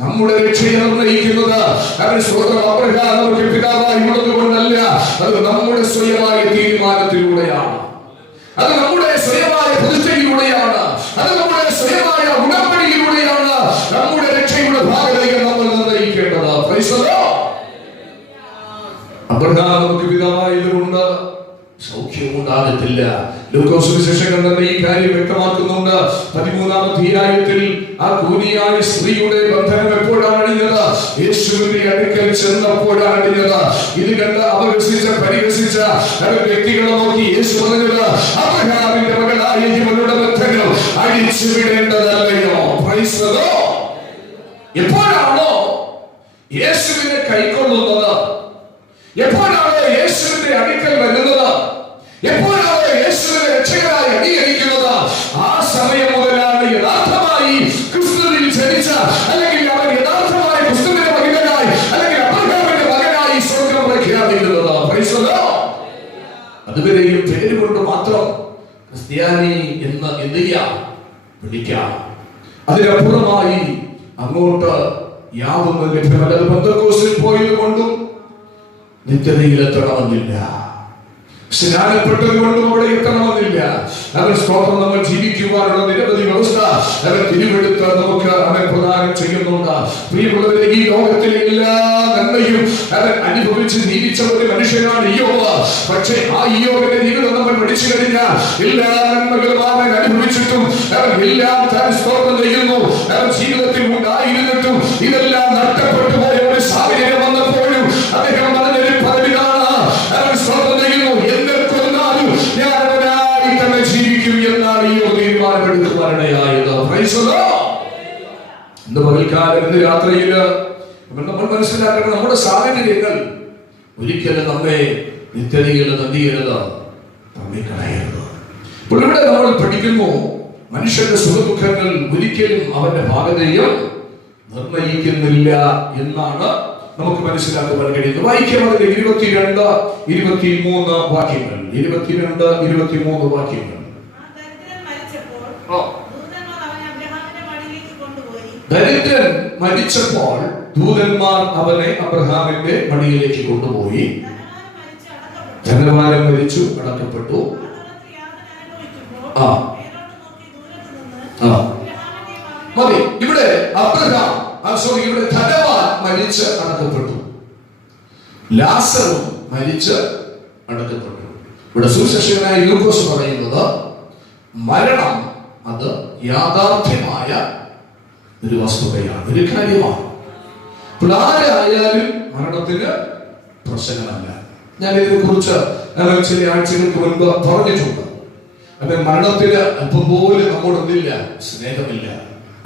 നമ്മുടെ രക്ഷയെ നിർണ്ണയിക്കുന്നത് അബ്രഹാം നമുക്ക് പിതാവായി ഉള്ളത് കൊണ്ടല്ല, അത് നമ്മുടെ സ്വയമായ തീരുമാനത്തിലൂടെയാണ്, അത് നമ്മുടെ സ്വയമായ പ്രതിഷ്ഠയിലൂടെയാണ്, അത് നമ്മുടെ സ്വയമായ ഉടമ്പടിയിലൂടെയാണ് നമ്മുടെ രക്ഷയുടെ ഭാഗതയെ നമ്മൾ നിർണ്ണയിക്കേണ്ടത്. അബ്രഹാം നമുക്ക് പിതാവായതുകൊണ്ട് സൗഖ്യമുണ്ടാകത്തില്ല. ലൂക്കോസ് സുവിശേഷകൻ തന്നെ ഈ കാര്യം വ്യക്തമാക്കുന്നുണ്ട്. 13-ാം അധ്യായത്തിൽ ആ കൂനിയായ സ്ത്രീയുടെ ബന്ധനം എപ്പോഴാണ് അണിഞ്ഞത്? യേശുവിന്റെ അടുക്കൽ ചെന്നപ്പോഴാണ് അണിഞ്ഞത്. ഇത് കണ്ട് അപഹസിച്ച പരിഹസിച്ച വ്യക്തികളെ നോക്കി യേശു പറഞ്ഞത്, അബ്രഹാമിന്റെ മകളായ ഇവരുടെ ബന്ധനം അഴിച്ചുവിടേണ്ടതല്ലയോ? എപ്പോഴാണോ യേശുവിനെ കൈക്കൊള്ളുന്നത്, എപ്പോഴാണ് യേശുവിന്റെ അടുക്കൽ വരുന്നത്, എപ്പോഴാണ് യേശുവിനെ രക്ഷകനായി അംഗീകരിക്കുന്നത്, ആ സമയം മുതലാണ് യഥാർത്ഥമായി ക്രിസ്തുവിൽ ജനിച്ച, അല്ലെങ്കിൽ അവൻ യഥാർത്ഥമായി ക്രിസ്തുവിന്റെ മകനായി, അല്ലെങ്കിൽ അബ്രഹാമിന്റെ മകനായി സ്വർഗ്ഗം പ്രഖ്യാപിക്കുന്നത്. അതുവരെയും പേര് കൊണ്ട് മാത്രം ക്രിസ്ത്യാനി എന്ന് എന്ത് ചെയ്യാം, വിളിക്കാം. അതിനപ്പുറമായി അങ്ങോട്ട് യാതൊന്നും ലഭ്യമല്ല. പെന്തക്കോസ്തിൽ പോയത് കൊണ്ടും നിത്യതയിലെത്തണമെന്നില്ല, സ്നാനപ്പെട്ടത് കൊണ്ടും അവിടെ എത്തണമെന്നില്ല. അവൻ സ്തോത്രം, നമ്മൾ ജീവിക്കുവാനുള്ള നിരവധി വ്യവസ്ഥ അവൻ തിരുവെടുത്ത് നമുക്ക് അവൻ പ്രദാനം ചെയ്യുന്നുണ്ട്. പ്രിയമുള്ളവരെ, ഈ ലോകത്തിലെ എല്ലാ നന്മയും അവൻ അനുഭവിച്ച് ജീവിച്ച ഒരു മനുഷ്യനാണ് ഇയ്യോബ്. പക്ഷേ ആ ഇയ്യോബിന്റെ ജീവിതം നമ്മൾ പഠിച്ചു കഴിഞ്ഞാൽ എല്ലാ നന്മകളും അവൻ അനുഭവിച്ചിട്ടും അവൻ എല്ലാം താൻ സ്തോത്രം ചെയ്യുന്നു. അവൻ ജീവിതത്തിൽ ഉണ്ടായിരുന്നിട്ടും ഇതെല്ലാം നഷ്ടപ്പെട്ടു പോയ ഒരു സാഹചര്യം വന്നപ്പോഴും അദ്ദേഹം പറഞ്ഞൊരു പദവിതാണ്, അവൻ സ്തോത്രം ചെയ്യുന്നു, എന്നെ കൊന്നാലും ഞാൻ അവനായി തന്നെ ജീവിക്കും എന്നാണ് ഈ തീരുമാനമെടുക്കുവാനിടയായത്. ഇന്ന് പകൽക്കാലം, ഇന്ന് രാത്രിയിൽ നമ്മൾ മനസ്സിലാക്കണം, നമ്മുടെ സാഹചര്യങ്ങൾ ഒരിക്കലും നമ്മെ നിത്യതയിൽ നന്ദിയരുത്, തള്ളിക്കളയരുത്. ഇപ്പോൾ ഇവിടെ നമ്മൾ പഠിക്കുന്നു, മനുഷ്യന്റെ സുഖദുഃഖങ്ങൾ ഒരിക്കലും അവന്റെ ഭാഗതയും നിർണയിക്കുന്നില്ല എന്നാണ് നമുക്ക് മനസ്സിലാക്കുവാൻ കഴിയുന്നത്. വായിക്കാം അതിന്റെ 22, 23 വാക്യങ്ങൾ. 22, 23 വാക്യങ്ങൾ. ദരിദ്രൻ മരിച്ചപ്പോൾ ദൂതന്മാർ അവനെ അബ്രഹാമിന്റെ മടിയിലേക്ക് കൊണ്ടുപോയി. ധനവാൻ മരിച്ചു, അടക്കപ്പെട്ടു. മതി. ഇവിടെ അബ്രഹാം, ഇവിടെ ധനവാൻ മരിച്ച് അടക്കപ്പെട്ടു, ലാസറും മരിച്ച് അടക്കപ്പെട്ടു. ഇവിടെ സുവിശേഷകനായ ലൂക്കോസ് പറയുന്നത് മരണം അത് യാഥാർത്ഥ്യമായ ഒരു വസ്തുതയാണ്, ഒരു കാര്യമാണ്. ആരായാലും മരണത്തിന് പ്രശ്നമല്ല. ഞാൻ ഇതിനെ കുറിച്ച് ചില ആഴ്ചകൾക്ക് മുൻപ് പറഞ്ഞിട്ടുണ്ട്. മരണത്തിന് അല്പം പോലും നമ്മോടൊന്നില്ല, സ്നേഹമില്ല,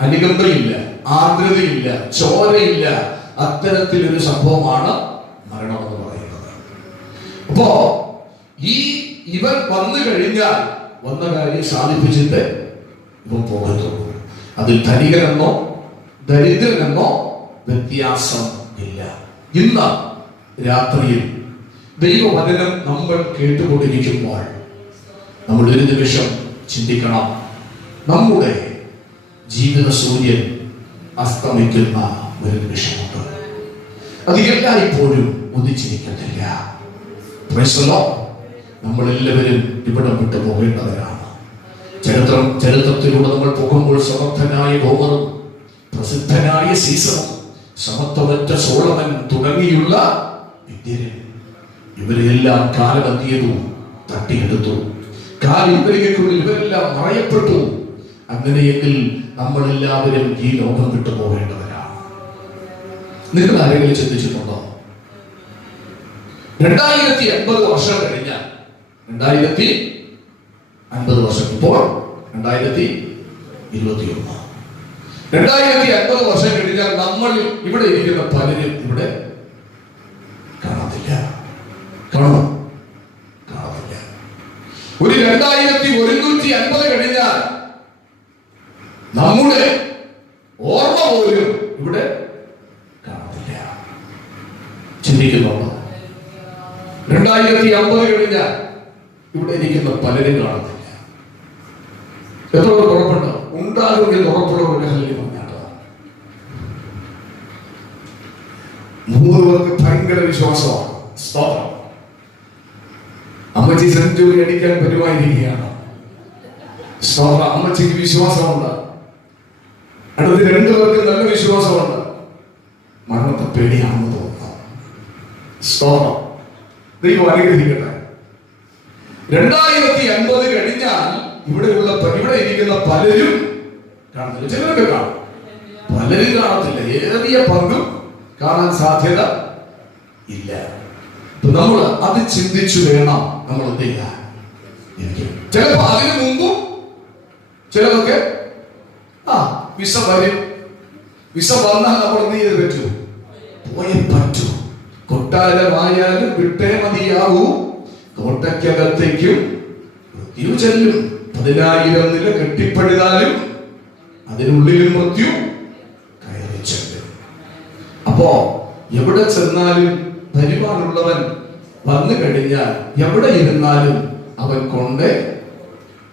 അനുകമ്പയില്ല, ആർദ്രതയില്ല, ചോരയില്ല. അത്തരത്തിലൊരു സംഭവമാണ് മരണമെന്ന് പറയുന്നത്. അപ്പോ ഇവൻ വന്നു കഴിഞ്ഞാൽ വന്ന കാര്യം സാധിപ്പിച്ചിട്ട് ഇവൻ പോകത്തുള്ളൂ. അതിൽ ധനികനെന്നോ ദരിദ്രനെന്നോ വ്യത്യാസം ഇല്ല. ഇന്ന് രാത്രിയിൽ ദൈവവചനം നമ്മൾ കേട്ടുകൊണ്ടിരിക്കുമ്പോൾ നമ്മൾ ഒരു നിമിഷം ചിന്തിക്കണം. നമ്മുടെ ജീവിത സൂര്യൻ അസ്തമിക്കുന്ന ഒരു നിമിഷമുണ്ട്. അത് എല്ലായ്പ്പോഴും ഉദിച്ചിരിക്കത്തില്ല. നമ്മളെല്ലാവരും ഇവിടം വിട്ടു പോകേണ്ടവരാണ്. ചരിത്രത്തിലൂടെ നമ്മൾ പോകുമ്പോൾ സമർത്ഥനായ ഹോമറും പ്രസിദ്ധനായ സീസറും സമത്വമറ്റ സോളമൻ തുടങ്ങിയുള്ള വിദ്യരും ഇവരെല്ലാം കാലമെത്തിയതും തട്ടിയെടുത്തു. കാലിവരികൾക്കുള്ളിൽ ഇവരെല്ലാം മറയപ്പെട്ടു. അങ്ങനെയെങ്കിൽ നമ്മളെല്ലാവരും ഈ ലോകം വിട്ടു പോകേണ്ടവരാണ്. നിങ്ങൾ ആരെങ്കിലും ചിന്തിച്ചിട്ടുണ്ടോ? 2050 വർഷം കഴിഞ്ഞാൽ 2050 വർഷം, ഇപ്പോൾ 2021, 2050 വർഷം കഴിഞ്ഞാൽ നമ്മൾ ഇവിടെ ഇരിക്കുന്ന പലരും ഇവിടെ കാണത്തില്ല. കാണുമോ? കാണത്തില്ല. ഒരു 2150 കഴിഞ്ഞാൽ നമ്മുടെ ഓർമ്മ പോലും ഇവിടെ കാണത്തില്ല. ചിന്തിക്കുന്നുണ്ടോ? 2050 കഴിഞ്ഞാൽ ഇവിടെ ഇരിക്കുന്ന പലരും കാണത്തില്ല. എത്ര ഉറപ്പുണ്ടോ? ഉണ്ടാകുമെങ്കിൽ ഉറപ്പുള്ളവരുടെ ഹല്ലേലൂയ പറഞ്ഞാട്ടോ. 3 പേർക്ക് ഭയങ്കര വിശ്വാസമാണ്. സ്തോത്രം. അമ്മച്ചി സെഞ്ചുറി അടിക്കാൻ പരിപാടിയിരിക്കുകയാണ്. സ്തോത്രം. അമ്മച്ചിക്ക് വിശ്വാസമുണ്ട്. അടുത്ത് 2 പേർക്ക് നല്ല വിശ്വാസമുണ്ട്. മരണത്തെ പേടിയാണെന്ന് തോന്നുന്നു. സ്തോത്രം. ദൈവം അനുഗ്രഹിക്കട്ടെ. 2050 കഴിഞ്ഞാൽ ഇവിടെ ഇരിക്കുന്ന പലരും കാണത്തില്ല. ചിലരൊക്കെ കാണും, പലരും കാണത്തില്ല. ഏറിയ പങ്കും കാണാൻ സാധ്യത ഇല്ല. നമ്മൾ അത് ചിന്തിച്ചു വേണം നമ്മൾ എന്ത് ചെയ്യാൻ. ചിലപ്പോ അതിനു മുമ്പും ചിലതൊക്കെ വിസ വരും. വിസ വന്നാൽ നമ്മൾ എന്ത് ചെയ്ത് പറ്റൂ? പോയേ പറ്റൂ. കൊട്ടാരമായാലും വിട്ടേ മതിയാവൂ. കോട്ടയ്ക്കകത്തേക്കും മൃത്യു ചെല്ലും. 10,000 നില കെട്ടിപ്പടുതാലും അതിനുള്ളിലും മൃത്യു കയറി ചെല്ലും. അപ്പോ എവിടെ ചെന്നാലും പരിപാടുള്ളവൻ വന്നു കഴിഞ്ഞാൽ എവിടെ ഇരുന്നാലും അവൻ കൊണ്ടേ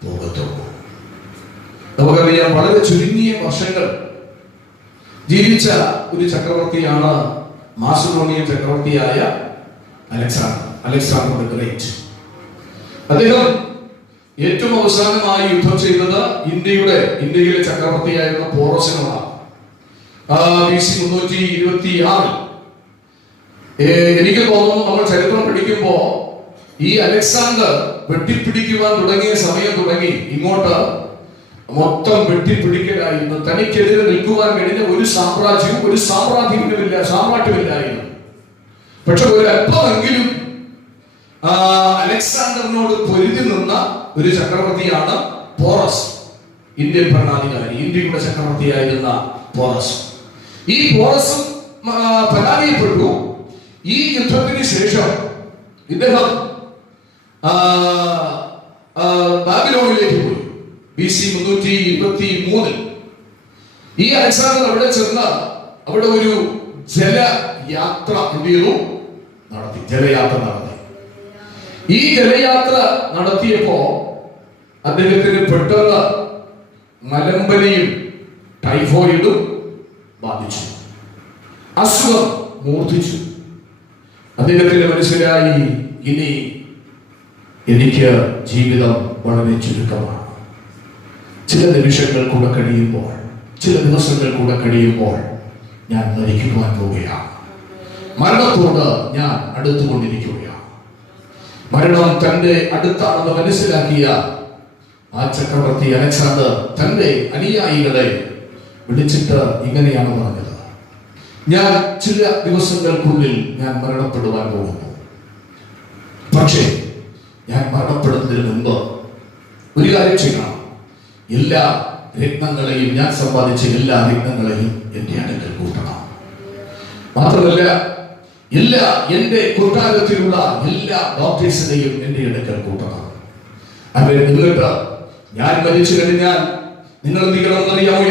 പോകത്തുള്ളൂ. നമുക്കറിയാം, വളരെ ചുരുങ്ങിയ വർഷങ്ങൾ ജീവിച്ച ഒരു ചക്രവർത്തിയാണ് മാസിഡോണിയൻ ചക്രവർത്തിയായ അലക്സാണ്ടർ ദി ഗ്രേറ്റ്. അദ്ദേഹം ഏറ്റവും അവസാനമായി യുദ്ധം ചെയ്തത് ഇന്ത്യയിലെ ചക്രവർത്തിയായിരുന്ന പോറസിനോടാണ്. BC 326. എനിക്ക് തോന്നുന്നു നമ്മൾ ചരിത്രം പഠിക്കുമ്പോ ഈ അലക്സാണ്ടർ വെട്ടിപ്പിടിക്കുവാൻ തുടങ്ങിയ സമയം തുടങ്ങി ഇങ്ങോട്ട് മൊത്തം വെട്ടിപ്പിടിക്കലായിരുന്നു. തനിക്കെതിരെ നിൽക്കുവാൻ കഴിഞ്ഞ ഒരു സാമ്രാജ്യമില്ലായിരുന്നു. പക്ഷെ ഒരല്പമെങ്കിലും അലക്സാണ്ടറിനോട് പൊരുതി നിന്ന ഒരു ചക്രവർത്തിയാണ് പോറസ്. ഇന്ത്യൻ ഭരണാധികാരി, ഇന്ത്യയുടെ ചക്രവർത്തിയായിരുന്ന പോറസ്. ഈ പോറസും പരാജയപ്പെട്ടു. ഈ യുദ്ധത്തിന് ശേഷം ഇദ്ദേഹം ബാബിലോണിലേക്ക് പോയി. BC 323. ഈ അലക്സാണ്ടർ അവിടെ ചെന്ന് അവിടെ ഒരു ജലയാത്ര നടത്തി. ഈ ജലയാത്ര നടത്തിയപ്പോ അദ്ദേഹത്തിന് പെട്ടെന്ന് മലമ്പനിയും ടൈഫോയിഡും ബാധിച്ചു. അസുഖം മൂർച്ഛിച്ചു. അദ്ദേഹത്തിന് മനസ്സിലായി, ഇനി എനിക്ക് ജീവിതം വളരെ ചുരുക്കമാണ്. ചില നിമിഷങ്ങൾ കൂടെ കഴിയുമ്പോൾ, ചില ദിവസങ്ങൾ കൂടെ കഴിയുമ്പോൾ ഞാൻ മരിക്കുവാൻ പോവുകയാണ്. മരണത്തോട് ഞാൻ അടുത്തുകൊണ്ടിരിക്കുകയാണ്. മരണം തന്റെ അടുത്താണെന്ന് മനസ്സിലാക്കിയ ആ ചക്രവർത്തി അലക്സാണ്ടർ തന്റെ അനുയായികളെ വിളിച്ചിട്ട് ഇങ്ങനെയാണ് പറഞ്ഞത്: ഞാൻ ചില ദിവസങ്ങൾക്കുള്ളിൽ ഞാൻ മരണപ്പെടുവാൻ പോകുന്നു. പക്ഷേ ഞാൻ മരണപ്പെടുന്നതിന് മുമ്പ് ഒരു കാര്യം ചെയ്യണം. എല്ലാ രത്നങ്ങളെയും, ഞാൻ സമ്പാദിച്ച എല്ലാ രത്നങ്ങളെയും എന്റെ അടുക്കൽ കൂട്ടണം. മാത്രമല്ല, എല്ലാ എന്റെ കൊട്ടാരത്തിലുള്ള എല്ലാ ഡോക്ടേഴ്സിനെയും എന്റെ അടുക്കൽ കൂട്ടണം. അവർ എന്നിട്ട് ഞാൻ മരിച്ചു കഴിഞ്ഞാൽ നിങ്ങൾ എന്ത് ചെയ്യണമെന്നറിയാമോ?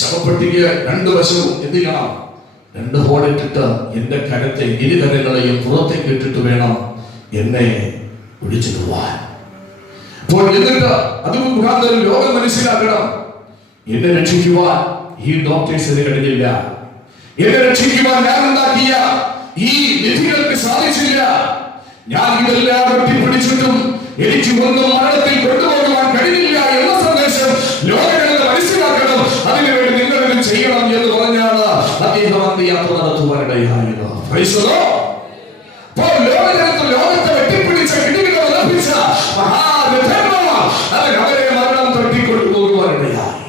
ശവപ്പെട്ടിക്ക് രണ്ടു വശവും എന്ത് ചെയ്യണം? 2 ഹോളിട്ടിട്ട് എന്റെ കരത്തെ ഇരുകരങ്ങളെയും പുറത്തേക്ക് ഇട്ടിട്ട് വേണം എന്നെ പിടിച്ചിടുവാൻ. അപ്പോൾ എന്നിട്ട് അത് മുഖാന്തരം ലോകം മനസ്സിലാക്കണം, എന്നെ രക്ഷിക്കുവാൻ ഈ ഡോക്ടേഴ്സിന് കഴിഞ്ഞില്ല, എന്നെ രക്ഷിക്കുവാൻ ഞാൻ ഉണ്ടാക്കിയ ഈ വിധികൾക്ക് സാധിച്ചില്ല. ഞാൻ ഇതെല്ലാം വെട്ടിപ്പിടിച്ചിട്ടും എനിക്ക് ഒന്നും മരണത്തിൽ കൊണ്ടുപോകുവാൻ കഴിഞ്ഞില്ല എന്ന സന്ദേശം ലോകജനത മനസ്സിലാക്കണം. അതിനുവേണ്ടി നിങ്ങളെല്ലാം ചെയ്യണം എന്ന് പറഞ്ഞാണ് അദ്ദേഹം അന്ന് യാത്ര നടത്തുവാനിടയായത്. ലോകത്തെ വെട്ടിപ്പിടിച്ച കിടികളെ ലഭിച്ച അവരെ മരണം തട്ടിക്കൊണ്ടുപോകുവാനിടയായി.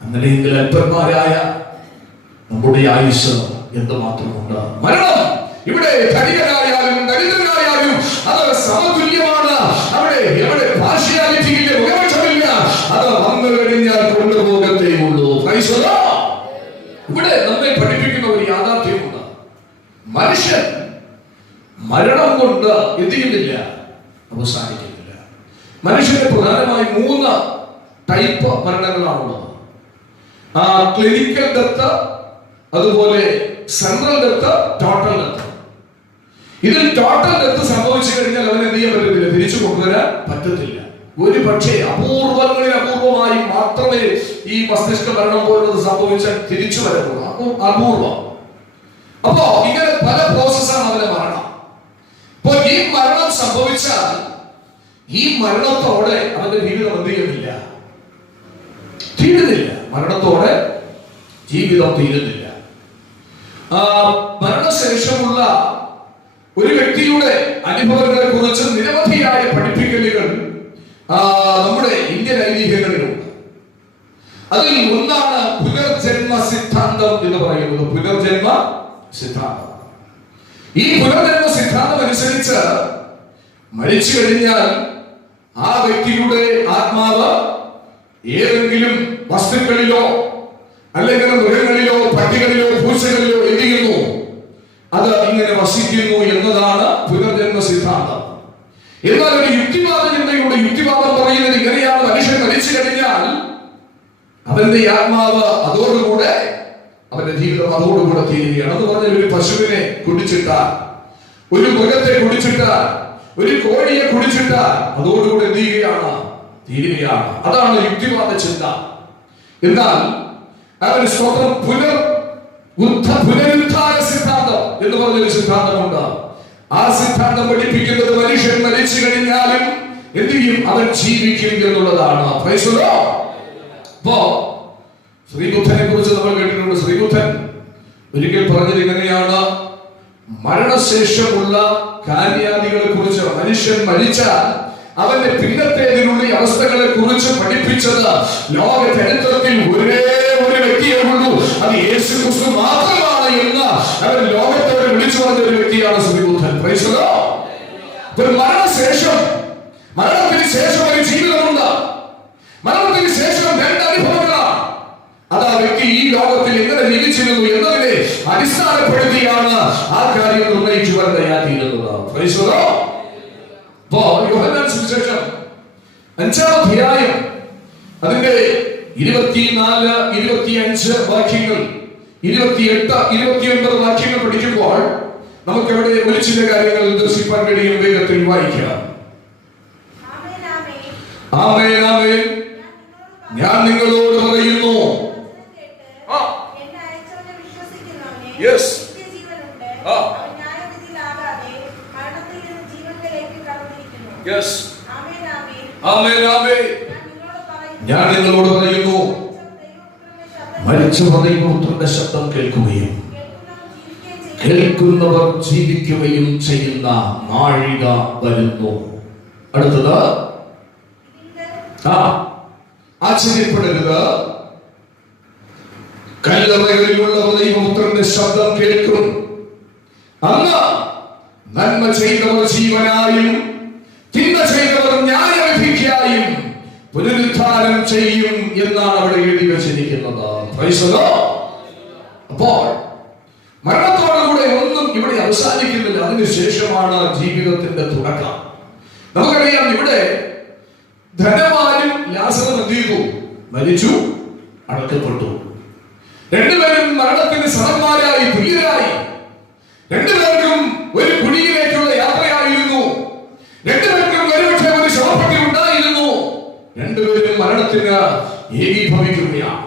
അങ്ങനെയെങ്കിൽ അല്പന്മാരായ നമ്മുടെ ആയുസ് എന്തുമാത്രമുണ്ട്? മരണം ഇവിടെ ധനികനായാലും ദരിദ്രനായാലും അത് സമതുല്യമാണ്. അവിടെ പാർഷ്യാലിറ്റിയില്ല, മുഖപക്ഷമില്ല. അത് വന്നു കഴിഞ്ഞാൽ കൊണ്ടുപോകത്തേ ഉള്ളൂ. ഇവിടെ നമ്മെ പഠിപ്പിക്കുന്ന ഒരു യാഥാർത്ഥ്യമുണ്ട്. മനുഷ്യൻ മരണം കൊണ്ട് എന്ത് ചെയ്യുന്നില്ല, അവസാനിക്കുന്നില്ല. മനുഷ്യന് പ്രധാനമായി 3 ടൈപ്പ് മരണങ്ങളാണുള്ളത്. ക്ലിനിക്കൽ ഡെത്ത്, അതുപോലെ സെൻട്രൽ ഡെത്ത്, ടോട്ടൽ ഡെത്ത്. ഇതിൽ ടോട്ടൽ ഡെത്ത് സംഭവിച്ചു കഴിഞ്ഞാൽ അവന് എന്ത് ചെയ്യാൻ പറ്റത്തില്ല, തിരിച്ചു കൊണ്ടുവരാൻ പറ്റത്തില്ല. ഒരു പക്ഷേ അപൂർവങ്ങളിൽ അപൂർവമായി മാത്രമേ ഈ മസ്തിഷ്ക മരണം പോലുള്ളത് സംഭവിച്ചാൽ തിരിച്ചു വരത്തുള്ളൂ. അപ്പോൾ അപൂർവം. അപ്പോ ഇങ്ങനെ പല പ്രോസസ്സാണ് അവന്റെ മരണം. അപ്പോൾ ഈ മരണം സംഭവിച്ചാൽ ഈ മരണത്തോടെ അവന്റെ ജീവിതം എന്ത് ചെയ്യുന്നില്ല, തീരുന്നില്ല. മരണത്തോടെ ജീവിതം തീരുന്നില്ല. മരണശേഷമുള്ള ഒരു വ്യക്തിയുടെ അനുഭവങ്ങളെ കുറിച്ച് നിരവധിയായ പഠിപ്പിക്കലുകൾ നമ്മുടെ ഇന്ത്യൻ ഐതിഹ്യങ്ങളിലുണ്ട്. അതിൽ ഒന്നാണ് പുനർജന്മ സിദ്ധാന്തം എന്ന് പറയുന്നത്. പുനർജന്മ സിദ്ധാന്തം. ഈ പുനർജന്മ സിദ്ധാന്തം അനുസരിച്ച് മരിച്ചു കഴിഞ്ഞാൽ ആ വ്യക്തിയുടെ ആത്മാവ് ഏതെങ്കിലും വസ്തുക്കളിലോ അല്ലെങ്കിൽ മൃഗങ്ങളിലോ പട്ടികളിലോ പൂച്ചകളിലോ എന്ത് ചെയ്യുന്നു, അത് ഇങ്ങനെ വസിക്കുന്നു എന്നതാണ് പുനർജന്മ സിദ്ധാന്തം. എന്നാൽ ഒരു യുക്തിവാദ ചിന്തയുടെ യുക്തിവാദം പറയുന്നത് ഇങ്ങനെയാണ്: മനുഷ്യൻ മരിച്ചു കഴിഞ്ഞാൽ അവന്റെ ആത്മാവ് അതോടുകൂടെ, അവന്റെ ജീവിതം അതോടുകൂടെ തീരുകയാണ്. എന്ന് പറഞ്ഞാൽ ഒരു പശുവിനെ കുടിച്ചിട്ടാൽ, ഒരു മൃഗത്തെ കുടിച്ചിട്ടാൽ, ഒരു കോഴിയെ കുടിച്ചിട്ടാൽ അതോടുകൂടെ എന്ത് ചെയ്യുകയാണ്, തീരുകയാണ്. അതാണ് യുക്തിവാദ ചിന്ത. എന്നാൽ അവന് സ്വന്തം പുനരുദ്ധാര സിദ്ധാന്തം എന്ന് പറഞ്ഞൊരു സിദ്ധാന്തമുണ്ട്. ആ സിദ്ധാന്തം പഠിപ്പിക്കുന്നത് മനുഷ്യൻ മരിച്ചു കഴിഞ്ഞാലും എന്ത് ചെയ്യും, അവൻ ജീവിക്കും എന്നുള്ളതാണ്. അപ്പോ ശ്രീബുദ്ധനെ കുറിച്ച് നമ്മൾ കേട്ടിട്ടുണ്ട്. ശ്രീബുദ്ധൻ ഒരിക്കൽ പറഞ്ഞത് ഇങ്ങനെയാണ്: മരണശേഷമുള്ള കാര്യാദികളെ കുറിച്ച്, മനുഷ്യൻ മരിച്ചാൽ അവന്റെ പിന്നത്തേതിനുള്ള അവസ്ഥകളെ കുറിച്ച് പഠിപ്പിച്ചത് ലോക ചരിത്രത്തിൽ ഒരേ ഒരു വ്യക്തിയേ ഉള്ളൂ, അത് യേശുക്രിസ്തു മാത്രമാണ് എന്ന് അവൻ ലോകത്തോട് വിളിച്ചു പറഞ്ഞ ഒരു വ്യക്തിയാണ് ശ്രീബുദ്ധൻ. മരണത്തിന് ശേഷം ഒരു ജീവിതമുണ്ട്. മരണത്തിന് ശേഷം 2 അനുഭവങ്ങളാണ്. അത് ആ വ്യക്തി ഈ ലോകത്തിൽ എങ്ങനെ ജീവിച്ചിരുന്നു എന്നതിനെ അടിസ്ഥാനപ്പെടുത്തിയാണ് ആ കാര്യം നിർണയിക്കുവാൻ തയ്യാറായിരുന്നത്. യോഹന്നാൻ സുവിശേഷം 5-ാം അധ്യായം അതിന്റെ 24, 25 വാക്യങ്ങൾ, 28, 29 വാക്യങ്ങൾ പഠിക്കുമ്പോൾ നമുക്ക് അവിടെ ഒരു ചില കാര്യങ്ങൾ ദർശിക്കാൻ കഴിയും. വേഗത്തിൽ വായിക്കാം. ആമേൻ, ആമേൻ. ഞാൻ നിങ്ങളോട് പറയുന്നു, യെസ്, യെസ്, ആമേൻ, ആമേൻ. ഞാൻ നിങ്ങളോട് പറയുന്നു, മരിച്ച ദൈവപുത്രന്റെ ശബ്ദം കേൾക്കുകയും കേൾക്കുന്നവർ ജീവിക്കുകയും ചെയ്യുന്ന നാഴിക വരുന്നു. അടുത്തത്, ആശ്ചര്യപ്പെടരുത്, കല്ലറകളിലുള്ള ദൈവപുത്രന്റെ ശബ്ദം കേൾക്കും. അന്ന് നന്മ ചെയ്തവർ ജീവനായും തിന്മ ചെയ്തവർ ന്യായവിധിക്കായും പുനരുദ്ധാനം ചെയ്യും എന്നാണ് അവിടെ എഴുതി വച്ചിരിക്കുന്നത്. അപ്പോൾ മരണത്തോടുകൂടെ ഒന്നും ഇവിടെ അവസാനിക്കുന്നില്ല. അതിനുശേഷമാണ് ജീവിതത്തിന്റെ തുടക്കം. നമുക്കറിയാം, ഇവിടെ ധനവാനും ലാസറും എന്ത് ചെയ്തു? മരിച്ചു, അടക്കപ്പെട്ടു. രണ്ടുപേരും മരണത്തിന് സമന്മാരായി, തുല്യരായി. രണ്ടുപേർക്കും ഒരു കുഴിയിലേക്കുള്ള യാത്രയായിരുന്നു. രണ്ടുപേർക്കും ഒരുപക്ഷെ ഒരു ശവപ്പെട്ടി ഉണ്ടായിരുന്നു. രണ്ടുപേരും മരണത്തിന് ഏകീഭവിക്കുകയാണ്.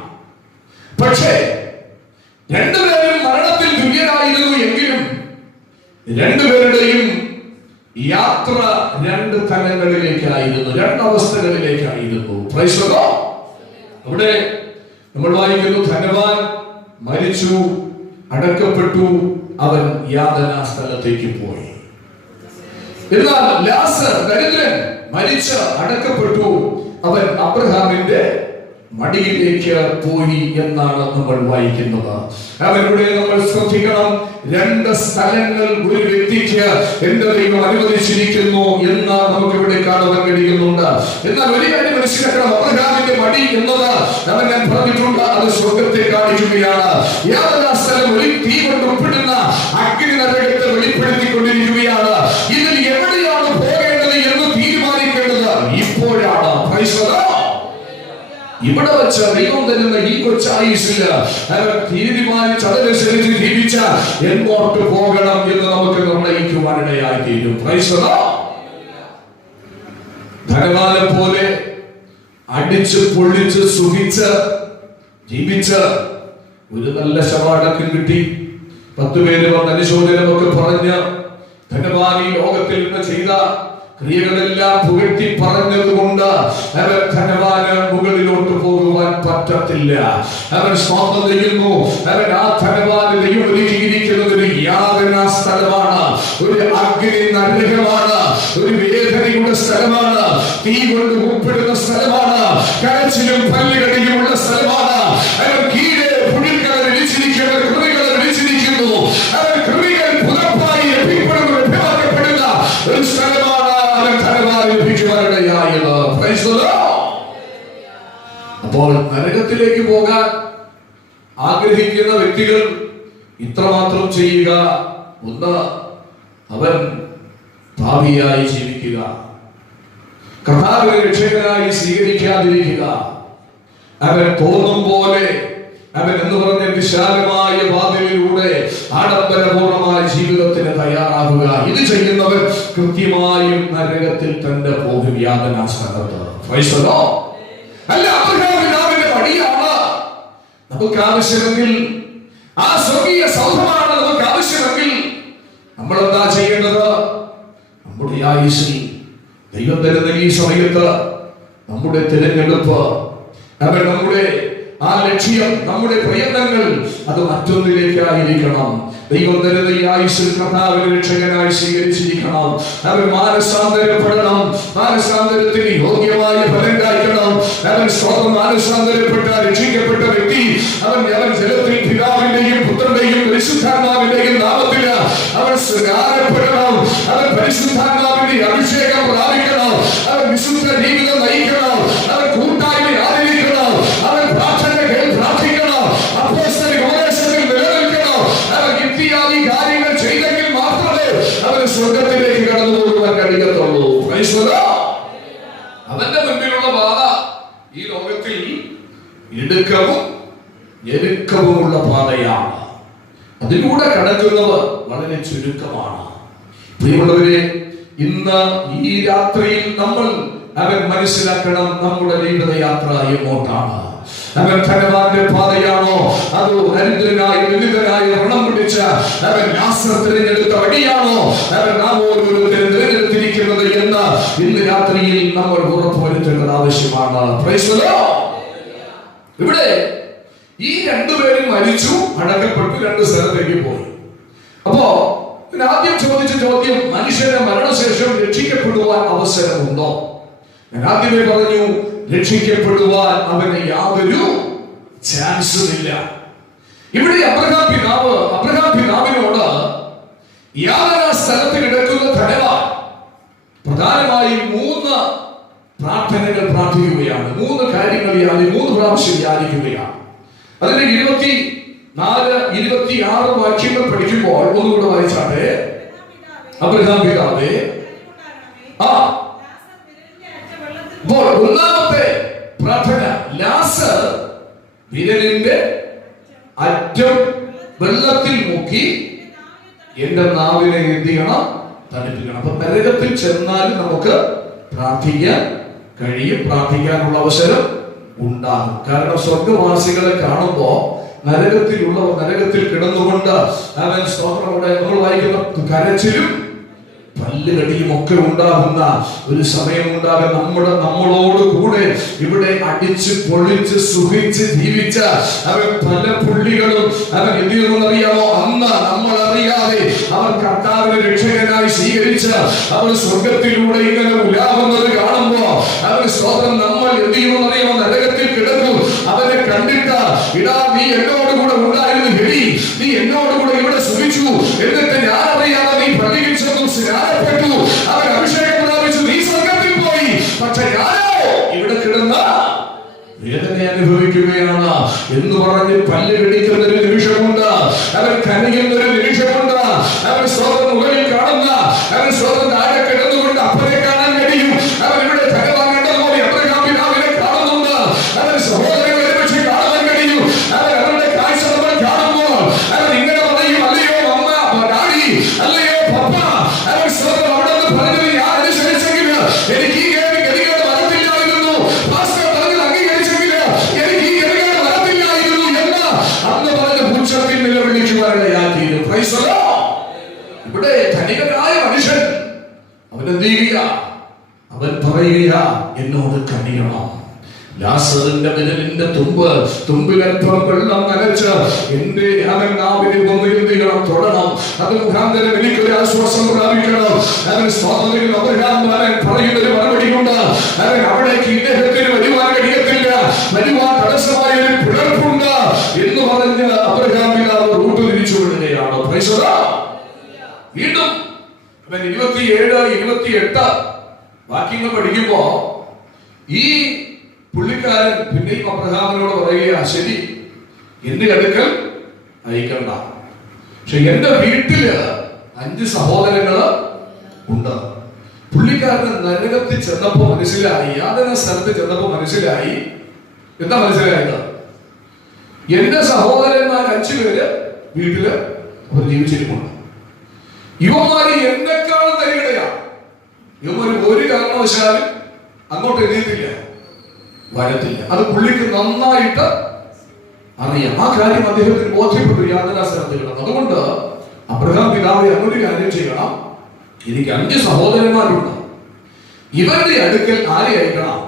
പക്ഷേ രണ്ടുപേരും മരണത്തിൽ തുല്യരായിരുന്നു എങ്കിലും രണ്ടുപേരുടെയും യാത്ര രണ്ട് തലങ്ങളിലേക്കായിരുന്നു, രണ്ടവസ്ഥകളിലേക്കായിരുന്നു. Praise the Lord. അവിടെ നമ്മൾ വായിക്കുന്നു, ധനവാൻ മരിച്ചു, അടക്കപ്പെട്ടു, അവൻ യാതനാ സ്ഥലത്തേക്ക് പോയി. എന്നാൽ ലാസർ ദരിദ്രൻ മരിച്ച് അടക്കപ്പെട്ടു, അവൻ അബ്രഹാമിന്റെ മടിയിലേക്ക് പോയി എന്നാണ് നമ്മൾ വായിക്കുന്നത്. അവരുടെ നമ്മൾ ശ്രദ്ധിക്കണം, രണ്ട് സ്ഥലങ്ങൾ ഒരു വ്യക്തിക്ക് എന്റെ ദൈവം അനുവദിച്ചിരിക്കുന്നു എന്ന് നമുക്ക് ഇവിടെ കാണുവാൻ കഴിയുന്നുണ്ട്. എന്നാൽ ഒരു കാര്യം മനസ്സിലാക്കണം, അബ്രഹാമിന്റെ മടി എന്നത് ഞാൻ പറഞ്ഞിട്ടുണ്ട്, അത് സ്വർഗത്തെ കാണിക്കുകയാണ്. യാതൊരു സ്ഥലം ഒരു തീ കൊണ്ട് ഉൾപ്പെടുന്ന അഗ്നി നരകത്തെ വെളിപ്പെടുത്തിക്കൊണ്ടിരിക്കുകയാണ്. ഇതിൽ എവിടെയാണ് പോകേണ്ടത് എന്ന് തീരുമാനിക്കേണ്ടത് ഇപ്പോഴാണ്. Price the Lord. ഇവിടെ വെച്ച് ദൈവം തരുന്ന ഈ കൊച്ചായുസിൽ തീരുമാനിച്ച് അതനുസരിച്ച് ജീവിച്ച എങ്ങോട്ട് പോകണം എന്ന് നമുക്ക് നിർണയിക്കുവാനിടയായി തീരും. Price the Lord. ധനവാനെ പോലെ അടിച്ച് പൊള്ളിച്ച് സുഖിച്ച് ജീവിച്ച് ഒരു നല്ല ശവടക്കം കിട്ടി. 10 പേര് വന്ന് അനുശോചനമൊക്കെ പറഞ്ഞ് ധനവാൻ ഈ ലോകത്തിൽ നിന്ന് ചെയ്ത ക്രിയകളെല്ലാം പുകഴ്ത്തി പറഞ്ഞതുകൊണ്ട് അവൻ ധനവാന് മുകളിലോട്ട് പോകുവാൻ പറ്റത്തില്ല. അവൻ സ്തോത്രം ചെയ്യുന്നു. അവൻ ആ ധനവാന് ദൈവം ഒരുക്കിയിരിക്കുന്നത് ഒരു യാതനാ സ്ഥലമാണ്, ഒരു അഗ്നി നരകമാണ്, ഒരു വേദനയുടെ സ്ഥലമാണ്, തീ കൊണ്ട് ഉൾപ്പെടുന്ന സ്ഥലമാണ്, കരച്ചിലും പല്ലുകടിയുമുള്ള സ്ഥലമാണ്. അവൻ കീഴെ പുഴുക്കളെ വിളിച്ചിരിക്കുന്ന കൃമികളെ വിളിച്ചിരിക്കുന്നു. അവൻ കൃമികൾ പുതപ്പായി ലഭ്യമാക്കപ്പെടുന്ന ഒരു സ്ഥലമാണ് ലഭിക്കുവാനിടയായത്. അപ്പോൾ നരകത്തിലേക്ക് പോകാൻ ആഗ്രഹിക്കുന്ന വ്യക്തികൾ ഇത്രമാത്രം ചെയ്യുക: ഒന്ന്, അവൻ പാപിയായി ജീവിക്കുക, കർത്താവിനെ രക്ഷകനായി സ്വീകരിക്കാതിരിക്കുക, അവൻ തോന്നും പോലെ അവൻ എന്ന് പറഞ്ഞ വിശാലമായ വാതിലിലൂടെ ആഡംബരപൂർണമായ ജീവിതത്തിന് തയ്യാറാകുക. ഇത് ചെയ്യുന്നവൻ കൃത്യമായും നരകത്തിൽ തന്നെ പോകും, യാതനാ സ്ഥലത്ത്. Price the Lord. അല്ല, അബ്രഹാമിന്റെ മടിയാണ് നമുക്ക് ആവശ്യമെങ്കിൽ, ആ സ്വർഗീയ സൗധമാണ് നമുക്ക് ആവശ്യമെങ്കിൽ, നമ്മൾ എന്താ ചെയ്യേണ്ടത്? നമ്മുടെ ആയുസ്സിൽ ദൈവം തരുന്ന ഈ സമയത്ത് നമ്മുടെ തിരഞ്ഞെടുപ്പ്, അവൻ നമ്മുടെ ആ ലക്ഷ്യം, നമ്മുടെ പ്രയത്നങ്ങൾ അത് മറ്റൊന്നിലേക്കായിരിക്കണം. ദൈവം തരുന്ന ഈ ആയുസ്സിൽ കർത്താവിനെ രക്ഷകനായി സ്വീകരിച്ചിരിക്കണം. അവൻ മാനസാന്തരപ്പെടണം. മാനസാന്തരത്തിന് യോഗ്യമായ ഫലം കായ്ക്കണം. അവൻ സ്വന്തം മാനസാന്തരപ്പെട്ട രക്ഷിക്കപ്പെട്ട വ്യക്തി അവൻ ജലത്തിൽ പിതാവിന്റെയും പുത്രന്റെയും പരിശുദ്ധാത്മാവിന്റെയും നാമത്തിൽ അവൻ സ്നാനപ്പെടണം. അവൻ പരിശുദ്ധാത്മാവിന്റെ അഭിഷേകം പ്രാപിക്കണം. അവൻ വിശുദ്ധ ജീവിതം നയിക്കണം. അവൻ കൂട്ടായ്മ ആദരിക്കണം. അവൻ പ്രാർത്ഥിക്കണം. അപ്പോസ്തലിക ഉപദേശത്തിൽ നിലനിൽക്കണം. അവൻ ഇത്യാദി കാര്യങ്ങൾ ചെയ്തെങ്കിൽ മാത്രമേ അവന് സ്വർഗത്തിലേക്ക് കടന്നു പോകുവാൻ കഴിയത്തുള്ളൂ. Praise the Lord. അവന്റെ മുൻപിലുള്ള പാത ഈ ലോകത്തിൽ ഇടുക്കവും ഞെരുക്കവുമുള്ള പാതയാണ്. അതിലൂടെ കടക്കുന്നവർ വളരെ ചുരുക്കമാണ്. പ്രിയമുള്ളവരെ, ഇന്ന് ഈ രാത്രിയിൽ നമ്മൾ അവൻ മനസ്സിലാക്കണം, നമ്മുടെ ജീവിതയാത്ര എങ്ങോട്ടാണ്? അവൻ ധനവാന്റെ പാതയാണോ, അതോ ദരിദ്രനായി ദരിദ്രനായി ഋണം പിടിച്ച അവൻ ലാസർ തിരഞ്ഞെടുത്ത വഴിയാണോ അവൻ നാം ഓരോരുത്തരും തിരഞ്ഞെടുത്തിരിക്കുന്നത് എന്ന് ഇന്ന് രാത്രിയിൽ നമ്മൾ ഉറപ്പുവരുത്തേണ്ടത് ആവശ്യമാണ്. Price the Lord. ഇവിടെ ഈ രണ്ടുപേരും മരിച്ചു, അടക്കപ്പെട്ടു, രണ്ട് സ്ഥലത്തേക്ക് പോയി. അപ്പോ ആദ്യം ചോദിച്ച ചോദ്യം, മനുഷ്യന്റെ മരണശേഷം രക്ഷിക്കപ്പെടുവാൻ അവസരമുണ്ടോ? ഞാൻ ആദ്യമേ പറഞ്ഞു, രക്ഷിക്കപ്പെടുവാൻ അവന് യാതൊരു ചാൻസും ഇല്ല. ഇവിടെ അബ്രഹാം പിതാവിനോട് യാതനാ സ്ഥലത്ത് കിടക്കുന്ന ധനവാൻ പ്രധാനമായും 3 പ്രാർത്ഥനകൾ പ്രാർത്ഥിക്കുകയാണ്. 3 കാര്യങ്ങൾ 3 പ്രാവശ്യം യാചിക്കുകയാണ്. അതിന്റെ 4:26 വാക്യങ്ങൾ പഠിക്കുമ്പോൾ ഒന്നുകൂടെ വായിച്ചാട്ടെ. അബ്രഹാം പിതാവേ, അപ്പോൾ ഒന്നാമത്തെ പ്രാർത്ഥന, ലാസർ വിരലിന്റെ അറ്റം വെള്ളത്തിൽ മുക്കി എന്റെ നാവിനെ എന്ത് ചെയ്യണം? തണുപ്പിക്കണം. അപ്പൊ നരകത്തിൽ ചെന്നാൽ നമുക്ക് പ്രാർത്ഥിക്കാൻ കഴിയും, പ്രാർത്ഥിക്കാനുള്ള അവസരം ഉണ്ടാകും. കാരണം സ്വർഗവാസികളെ കാണുമ്പോ നരകത്തിലുള്ളവർ നരകത്തിൽ കിടന്നുകൊണ്ട് അവൻ സ്തോത്രത്തോടെ നമ്മൾ വായിക്കുന്ന കരച്ചിലും പല്ലുകടിയും ഒക്കെ ഉണ്ടാകുന്ന ഒരു സമയം ഉണ്ടാകും. നമ്മളോട് കൂടെ ഇവിടെ അടിച്ച് പൊളിച്ച് സുഖിച്ച് ജീവിച്ച അവൻ പല പുള്ളികളും അവൻ എന്ത് ചെയ്യുമെന്നറിയാമോ? അന്ന് നമ്മൾ അറിയാതെ അവർ കർത്താവിനെ രക്ഷകനായി സ്വീകരിച്ച അവർ സ്വർഗത്തിലൂടെ ഇങ്ങനെ ഉലാവുന്നത് കാണുമ്പോ അവന് സ്തോത്രം നമ്മൾ എന്ത് ചെയ്യുമെന്നറിയാമോ? നരകത്തിൽ കിടക്കും. അവനെ കണ്ടിട്ട് ഇടാ, നീ എന്നോട് കൂടെ ഉണ്ടായിരുന്നു, ഹെടി നീ എന്നോട് കൂടെ ഇവിടെ സുഖിച്ചു, എന്നിട്ട് ഞാൻ അറിയാതെ നീ പ്രതികരിച്ചെന്നും സ്നാനപ്പെട്ടു, അവൻ അഭിഷേകം പ്രാപിച്ചു, നീ സ്വർഗത്തിൽ പോയി, പക്ഷെ ഞാനോ ഇവിടെ കിടന്ന വേദന അനുഭവിക്കുകയാണ് എന്ന് പറഞ്ഞ് പല്ല് കടിക്കുന്ന ഒരു നിമിഷമുണ്ട്, അവൻ കനിയുന്ന ഒരു നിമിഷമുണ്ട്, അവൻ സ്വന്തം മുകളിൽ കാണുന്ന, അവൻ സ്വന്തം താഴെ കിടന്നുകൊണ്ട് അപ്പനെ കാണാൻ കഴിയും, അവൻ ഇവിടെ തകവാങ്ങേണ്ടതുപോലെ അബ്രഹാം പിതാവിനെ കാണുന്നുണ്ട്, അവൻ സഹോദരങ്ങളെ ഒരുപക്ഷെ കാണാൻ കഴിയും, അവൻ അവരുടെ കാഴ്ച നമ്മൾ കാണുമ്പോൾ അവൻ ഇങ്ങനെ പറയും, അല്ലയോ അമ്മ ഡാഡി, അല്ലയോ പപ്പ, അവൻ സ്വന്തം അവിടെ നിന്ന് പറഞ്ഞത് ഞാൻ അനുസരിച്ചെങ്കിൽ എനിക്ക് ഈ ഗതികേട് വരത്തില്ലായിരുന്നു, പാസ്റ്റർ പറഞ്ഞത് അംഗീകരിച്ചെങ്കിൽ എനിക്ക് ഈ ഗതികേട് വരത്തില്ലായിരുന്നു എന്ന് അന്ന് പറഞ്ഞ പുച്ഛത്തിൽ നിലവിളിക്കുവാനിടയാക്കിയിരുന്നു. Praise the Lord. ഇവിടെ ധനികനായ മനുഷ്യൻ അവൻ എന്ത് ചെയ്യുക? അവൻ പറയുക, എന്നോട് കനിയണം. ലാസറിന്റെ വിരലിന്റെ തുമ്പിലൽപ്പം വെള്ളം നനച്ച് എന്റെ അവൻ നാവിനെ ഒന്ന് എന്ത് ചെയ്യണം? തൊടണം. അത് മുഖാന്തരം എനിക്കൊരു ആശ്വാസം പ്രാപിക്കണം. അവൻ സ്വാതന്ത്ര്യം അബ്രഹാം പറയുന്ന ഒരു മറുപടിയുണ്ട്. അവൻ അവിടേക്ക് ഇദ്ദേഹത്തിന് വരുവാൻ കഴിയത്തില്ല, വരുവാൻ തടസ്സമായ ഒരു പിളർപ്പുണ്ട് എന്ന് പറഞ്ഞ് അബ്രഹാം പിതാവ് റൂട്ട് തിരിച്ചു വിടുകയാണ്. Price the Lord. വീണ്ടും 27, 28 വാക്യങ്ങൾ പഠിക്കുമ്പോ ഈ പുള്ളിക്കാരൻ പിന്നെയും അബ്രഹാമിനോട് പറയുക, ശരി എന്റെ അടുക്കൽ അയക്കണ്ട, പക്ഷെ എന്റെ വീട്ടില് 5 സഹോദരങ്ങള് ഉണ്ട്. പുള്ളിക്കാരൻ നരകത്തിൽ ചെന്നപ്പോ മനസ്സിലായി, യാതന സ്ഥലത്ത് ചെന്നപ്പോ മനസ്സിലായി, എന്താ മനസ്സിലായത്? എന്റെ സഹോദരന്മാർ 5 പേര് വീട്ടില് അവർ ജീവിച്ചിരിപ്പുണ്ട്. ഇവന്മാര് എന്നെക്കാളും തരികടയാണ്. ഇവന്മാര് ഒരു കാരണവശാലും അങ്ങോട്ട് എഴുതിയിട്ടില്ല, വരത്തില്ല. അത് പുള്ളിക്ക് നന്നായിട്ട് അറിയാം. ആ കാര്യം അദ്ദേഹത്തിന് ബോധ്യപ്പെട്ടു യാതനാ സ്ഥലത്ത് കിടന്നു. അതുകൊണ്ട് അബ്രഹാം പിതാവ് അങ്ങനൊരു കാര്യം ചെയ്യണം, എനിക്ക് 5 സഹോദരന്മാരുണ്ട്, ഇവരുടെ അടുക്കൽ ആരെ അയക്കണം?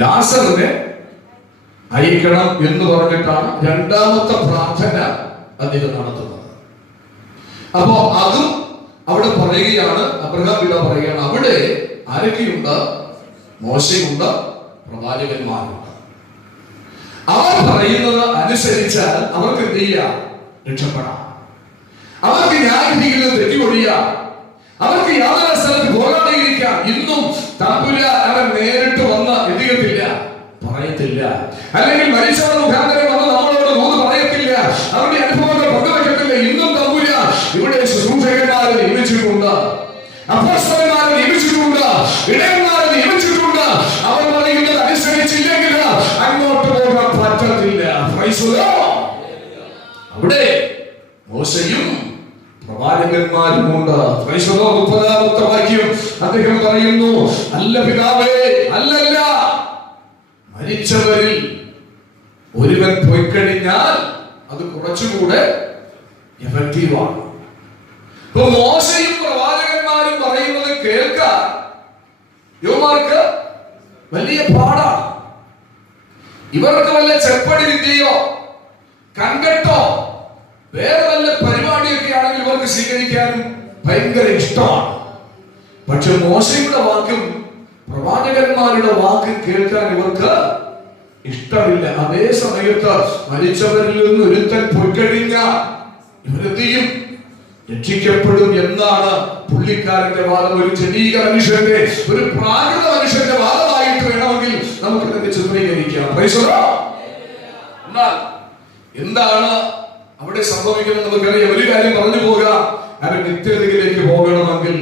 ലാസറിനെ അയക്കണം എന്ന് പറഞ്ഞിട്ടാണ് രണ്ടാമത്തെ പ്രാർത്ഥന അദ്ദേഹം നടത്തുന്നത്. അപ്പോ അതും അവിടെ പറയുകയാണ്, അബ്രഹാം പിതാവ് പറയുകയാണ്, അവിടെ ആരൊക്കെയുണ്ട്? മോശയുണ്ട്, പ്രവാചകന്മാരുണ്ട്. അവർ പറയുന്നത് അനുസരിച്ചാൽ അവർക്ക് എന്ത് ചെയ്യാം? രക്ഷപ്പെടാം. അവർക്ക് ന്യായവിധികളിൽ തെറ്റുകൊടിയാം, അവർക്ക് യാതൊരു സ്ഥലത്ത് പോകാതെയിരിക്കാം. ഇന്നും തമ്പുര അവൻ നേരിട്ട് വന്ന് എത്തിയത്തില്ല, പറയത്തില്ല, അല്ലെങ്കിൽ മരിച്ചവർ മുഖാന്തരം വന്ന് നമ്മളോട് ദൂത് പറയത്തില്ല, അവരുടെ അനുഭവങ്ങൾ പങ്കുവെക്കത്തില്ല. ഇന്നും തമ്പുര ഇവിടെ ശുശ്രൂഷകന്മാരെ നിയമിച്ചിട്ടുണ്ട്, അപ്പോസ്തലന്മാരെ നിയമിച്ചിട്ടുണ്ട്, ഇടയന്മാരെ നിയമിച്ചിട്ടുണ്ട്. അവർ പറയുന്നത് അനുസരിച്ചില്ലെങ്കിൽ അങ്ങോട്ട് പോകാൻ പറ്റത്തില്ല. Praise the Lord. അവിടെ മോശയും പ്രവാചകന്മാരുമുണ്ട്. Praise the Lord. 30ാമത്തെ വാക്യം അദ്ദേഹം പറയുന്നു, അല്ല പിതാവേ, അല്ലല്ല, മരിച്ചവരിൽ ഒരുവൻ പോയി കഴിഞ്ഞാൽ അത് കുറച്ചുകൂടെ എഫക്റ്റീവാണ്. ഇപ്പൊ മോശയും പ്രവാചകന്മാരും പറയുന്നത് കേൾക്കാൻ യുവമാർക്ക് വലിയ പാടാണ്. ഇവർക്ക് വല്ല ചെപ്പടി വിദ്യയോ കൺകെട്ടോ വേറെ വല്ല പരിപാടിയൊക്കെ ആണെങ്കിൽ ഇവർക്ക് സ്വീകരിക്കാനും ഭയങ്കര ഇഷ്ടമാണ്. പക്ഷെ മോശയുടെ വാക്കും പ്രവാചകന്മാരുടെ വാക്ക് കേൾക്കാൻ ഇവർക്ക് ഇഷ്ടമില്ല. അതേ സമയത്ത് മരിച്ചവരിൽ നിന്ന് ഒരുത്തൻ പൊയ്ക്കഴിഞ്ഞാൽ ഇവരെന്ത് ചെയ്യും? രക്ഷിക്കപ്പെടും എന്നാണ് പുള്ളിക്കാരന്റെ വാദം. ഒരു ജനീക മനുഷ്യന്റെ, ഒരു പ്രാകൃത മനുഷ്യന്റെ വാദമായിട്ട് വേണമെങ്കിൽ നമുക്ക് ഇതിനെ ചിത്രീകരിക്കാം. എന്നാൽ എന്താണ് അവിടെ സംഭവിക്കുന്നത് നമുക്കറിയാം. ഒരു കാര്യം പറഞ്ഞു പോകാം, കാരണം നിത്യതയിലേക്ക് പോകണമെങ്കിൽ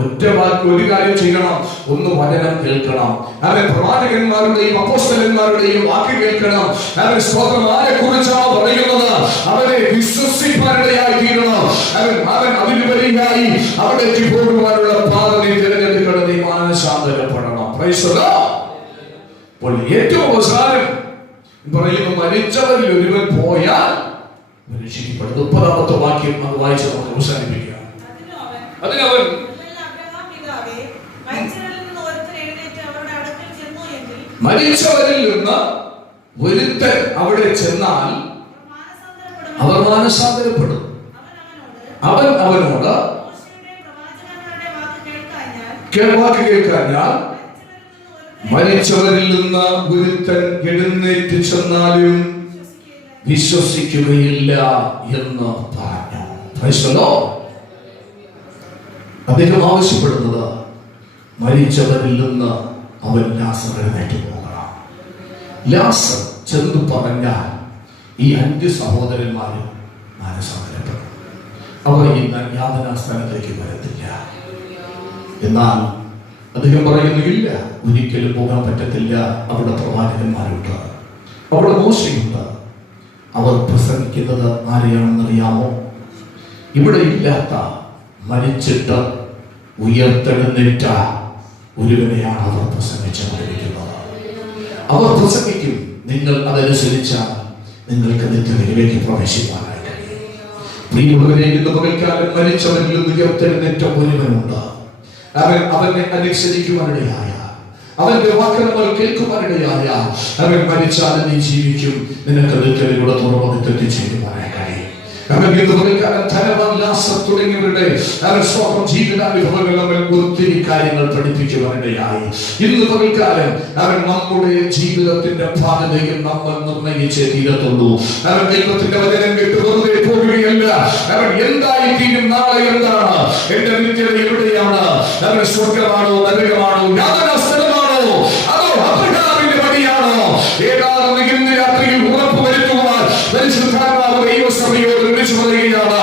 ഒറ്റ വാക്ക് ഒരു കാര്യം ചെയ്യണം, ഒന്ന് വചനം കേൾക്കണം. അവൻ പ്രവാചകന്മാരുടെയും അപ്പോസ്തലന്മാരുടെയും വാക്ക് കേൾക്കണം. അവൻ സ്തോത്രം ആരെ കുറിച്ചാണ് പറയുന്നത് അവരെ വിശ്വസിപ്പാനിടയായി തീരണം. അവൻ അതിനുപരിയായി അവിടേക്ക് പോകുവാനുള്ള പാത നീ തിരഞ്ഞെടുക്കണം. നീ മാനസാന്തരപ്പെടണം. Price the Lord. അപ്പോൾ ഏറ്റവും അവസാനം പറയുന്നു, മരിച്ചവരിൽ ഒരുവൻ പോയാൽ രക്ഷിക്കപ്പെടും. 30-ാമത്തെ വാക്യം അത് വായിച്ച് നമുക്ക് അവസാനിപ്പിക്കാം. അതിനവൻ മരിച്ചവരിൽ നിന്ന് ഒരുത്തൻ അവിടെ ചെന്നാൽ അവർ മാനസാന്തരപ്പെടും. അവൻ അവനോട് വാക്ക് കേൾക്കാഞ്ഞാൽ മരിച്ചവരിൽ നിന്ന് ഒരുത്തൻ എഴുന്നേറ്റ് ചെന്നാലും വിശ്വസിക്കുകയില്ല എന്ന് പറഞ്ഞു. Price the Lord. അദ്ദേഹം ആവശ്യപ്പെടുന്നത് മരിച്ചവരിൽ നിന്ന് അവൻ ലാസർ എഴുന്നേറ്റ് പോകണം. ലാസർ ചെന്ന് പറഞ്ഞാൽ ഈ 5 സഹോദരന്മാരും മാനസാന്തരപ്പെടും. അവർ ഇന്ന് യാതനാ സ്ഥലത്തേക്ക് വരത്തില്ല. എന്നാൽ അദ്ദേഹം പറയുന്നില്ല, ഒരിക്കലും പോകാൻ പറ്റത്തില്ല. അവിടെ പ്രവാചകന്മാരുണ്ട്, അവിടെ മോശയുണ്ട്. അവർ പ്രസംഗിക്കുന്നത് ആരെയാണെന്നറിയാമോ? ഇവിടെ ഇല്ലാത്ത മരിച്ചിട്ട് ഉയർത്തെഴുന്നേറ്റ ഒരുവനെയാണ് അവർ പ്രസംഗിച്ചുകൊണ്ടിരിക്കുന്നത്. അവർ പ്രസംഗിക്കും, നിങ്ങൾ അതനുസരിച്ചാൽ നിങ്ങൾക്ക് നിത്യതയിലേക്ക് പ്രവേശിക്കാനായി കഴിയും. പ്രിയമുള്ളവരെ, ഇന്ന് പകൽക്കാലം മരിച്ചവരിൽ നിന്ന് ഉയർത്തെഴുന്നേറ്റ ഒരുവനുണ്ട്. അവനെ അനുസരിക്കുവാനിടയായ, അവന്റെ വാക്കുകൾ കേൾക്കുവാനിടയായ, അവൻ മരിച്ചാലും നീ ജീവിക്കും. നിനക്ക് നിത്യതയുടെ തുറമുഖത്തെത്തി ചേരുവാനായി കഴിയും. തുടങ്ങിയവരുടെ ജീവിതാനുഭവങ്ങൾ നമ്മൾ ഒത്തിരി കാര്യങ്ങൾ പഠിപ്പിക്കുവാനിടയായി. ഇന്ന് പകൽക്കാലം അവൻ നമ്മുടെ ജീവിതത്തിന്റെ ഭാഗതയും നമ്മൾ നിർണയിച്ചേ തീരത്തുള്ളൂ. അവൻ ദൈവത്തിന്റെ വചനം കേട്ട് വെറുതെ പോകുകയല്ല. അവൻ എന്തായി തീരും, നാളെ എന്താണ്, എന്റെ നിത്യത എവിടെയാണ്, അവൻ സ്വർഗമാണോ നരകമാണോ യാതനാ സ്ഥലമാണോ അതോ അബ്രഹാമിന്റെ വഴിയാണോ, ഏതാണെന്ന് ഇന്ന് രാത്രിയിൽ ഉറപ്പ് വരുത്തുവാൻ പരിശുദ്ധാത്മാവ് ദൈവസഭയോട് വിളിച്ചു പറയുകയാണ്.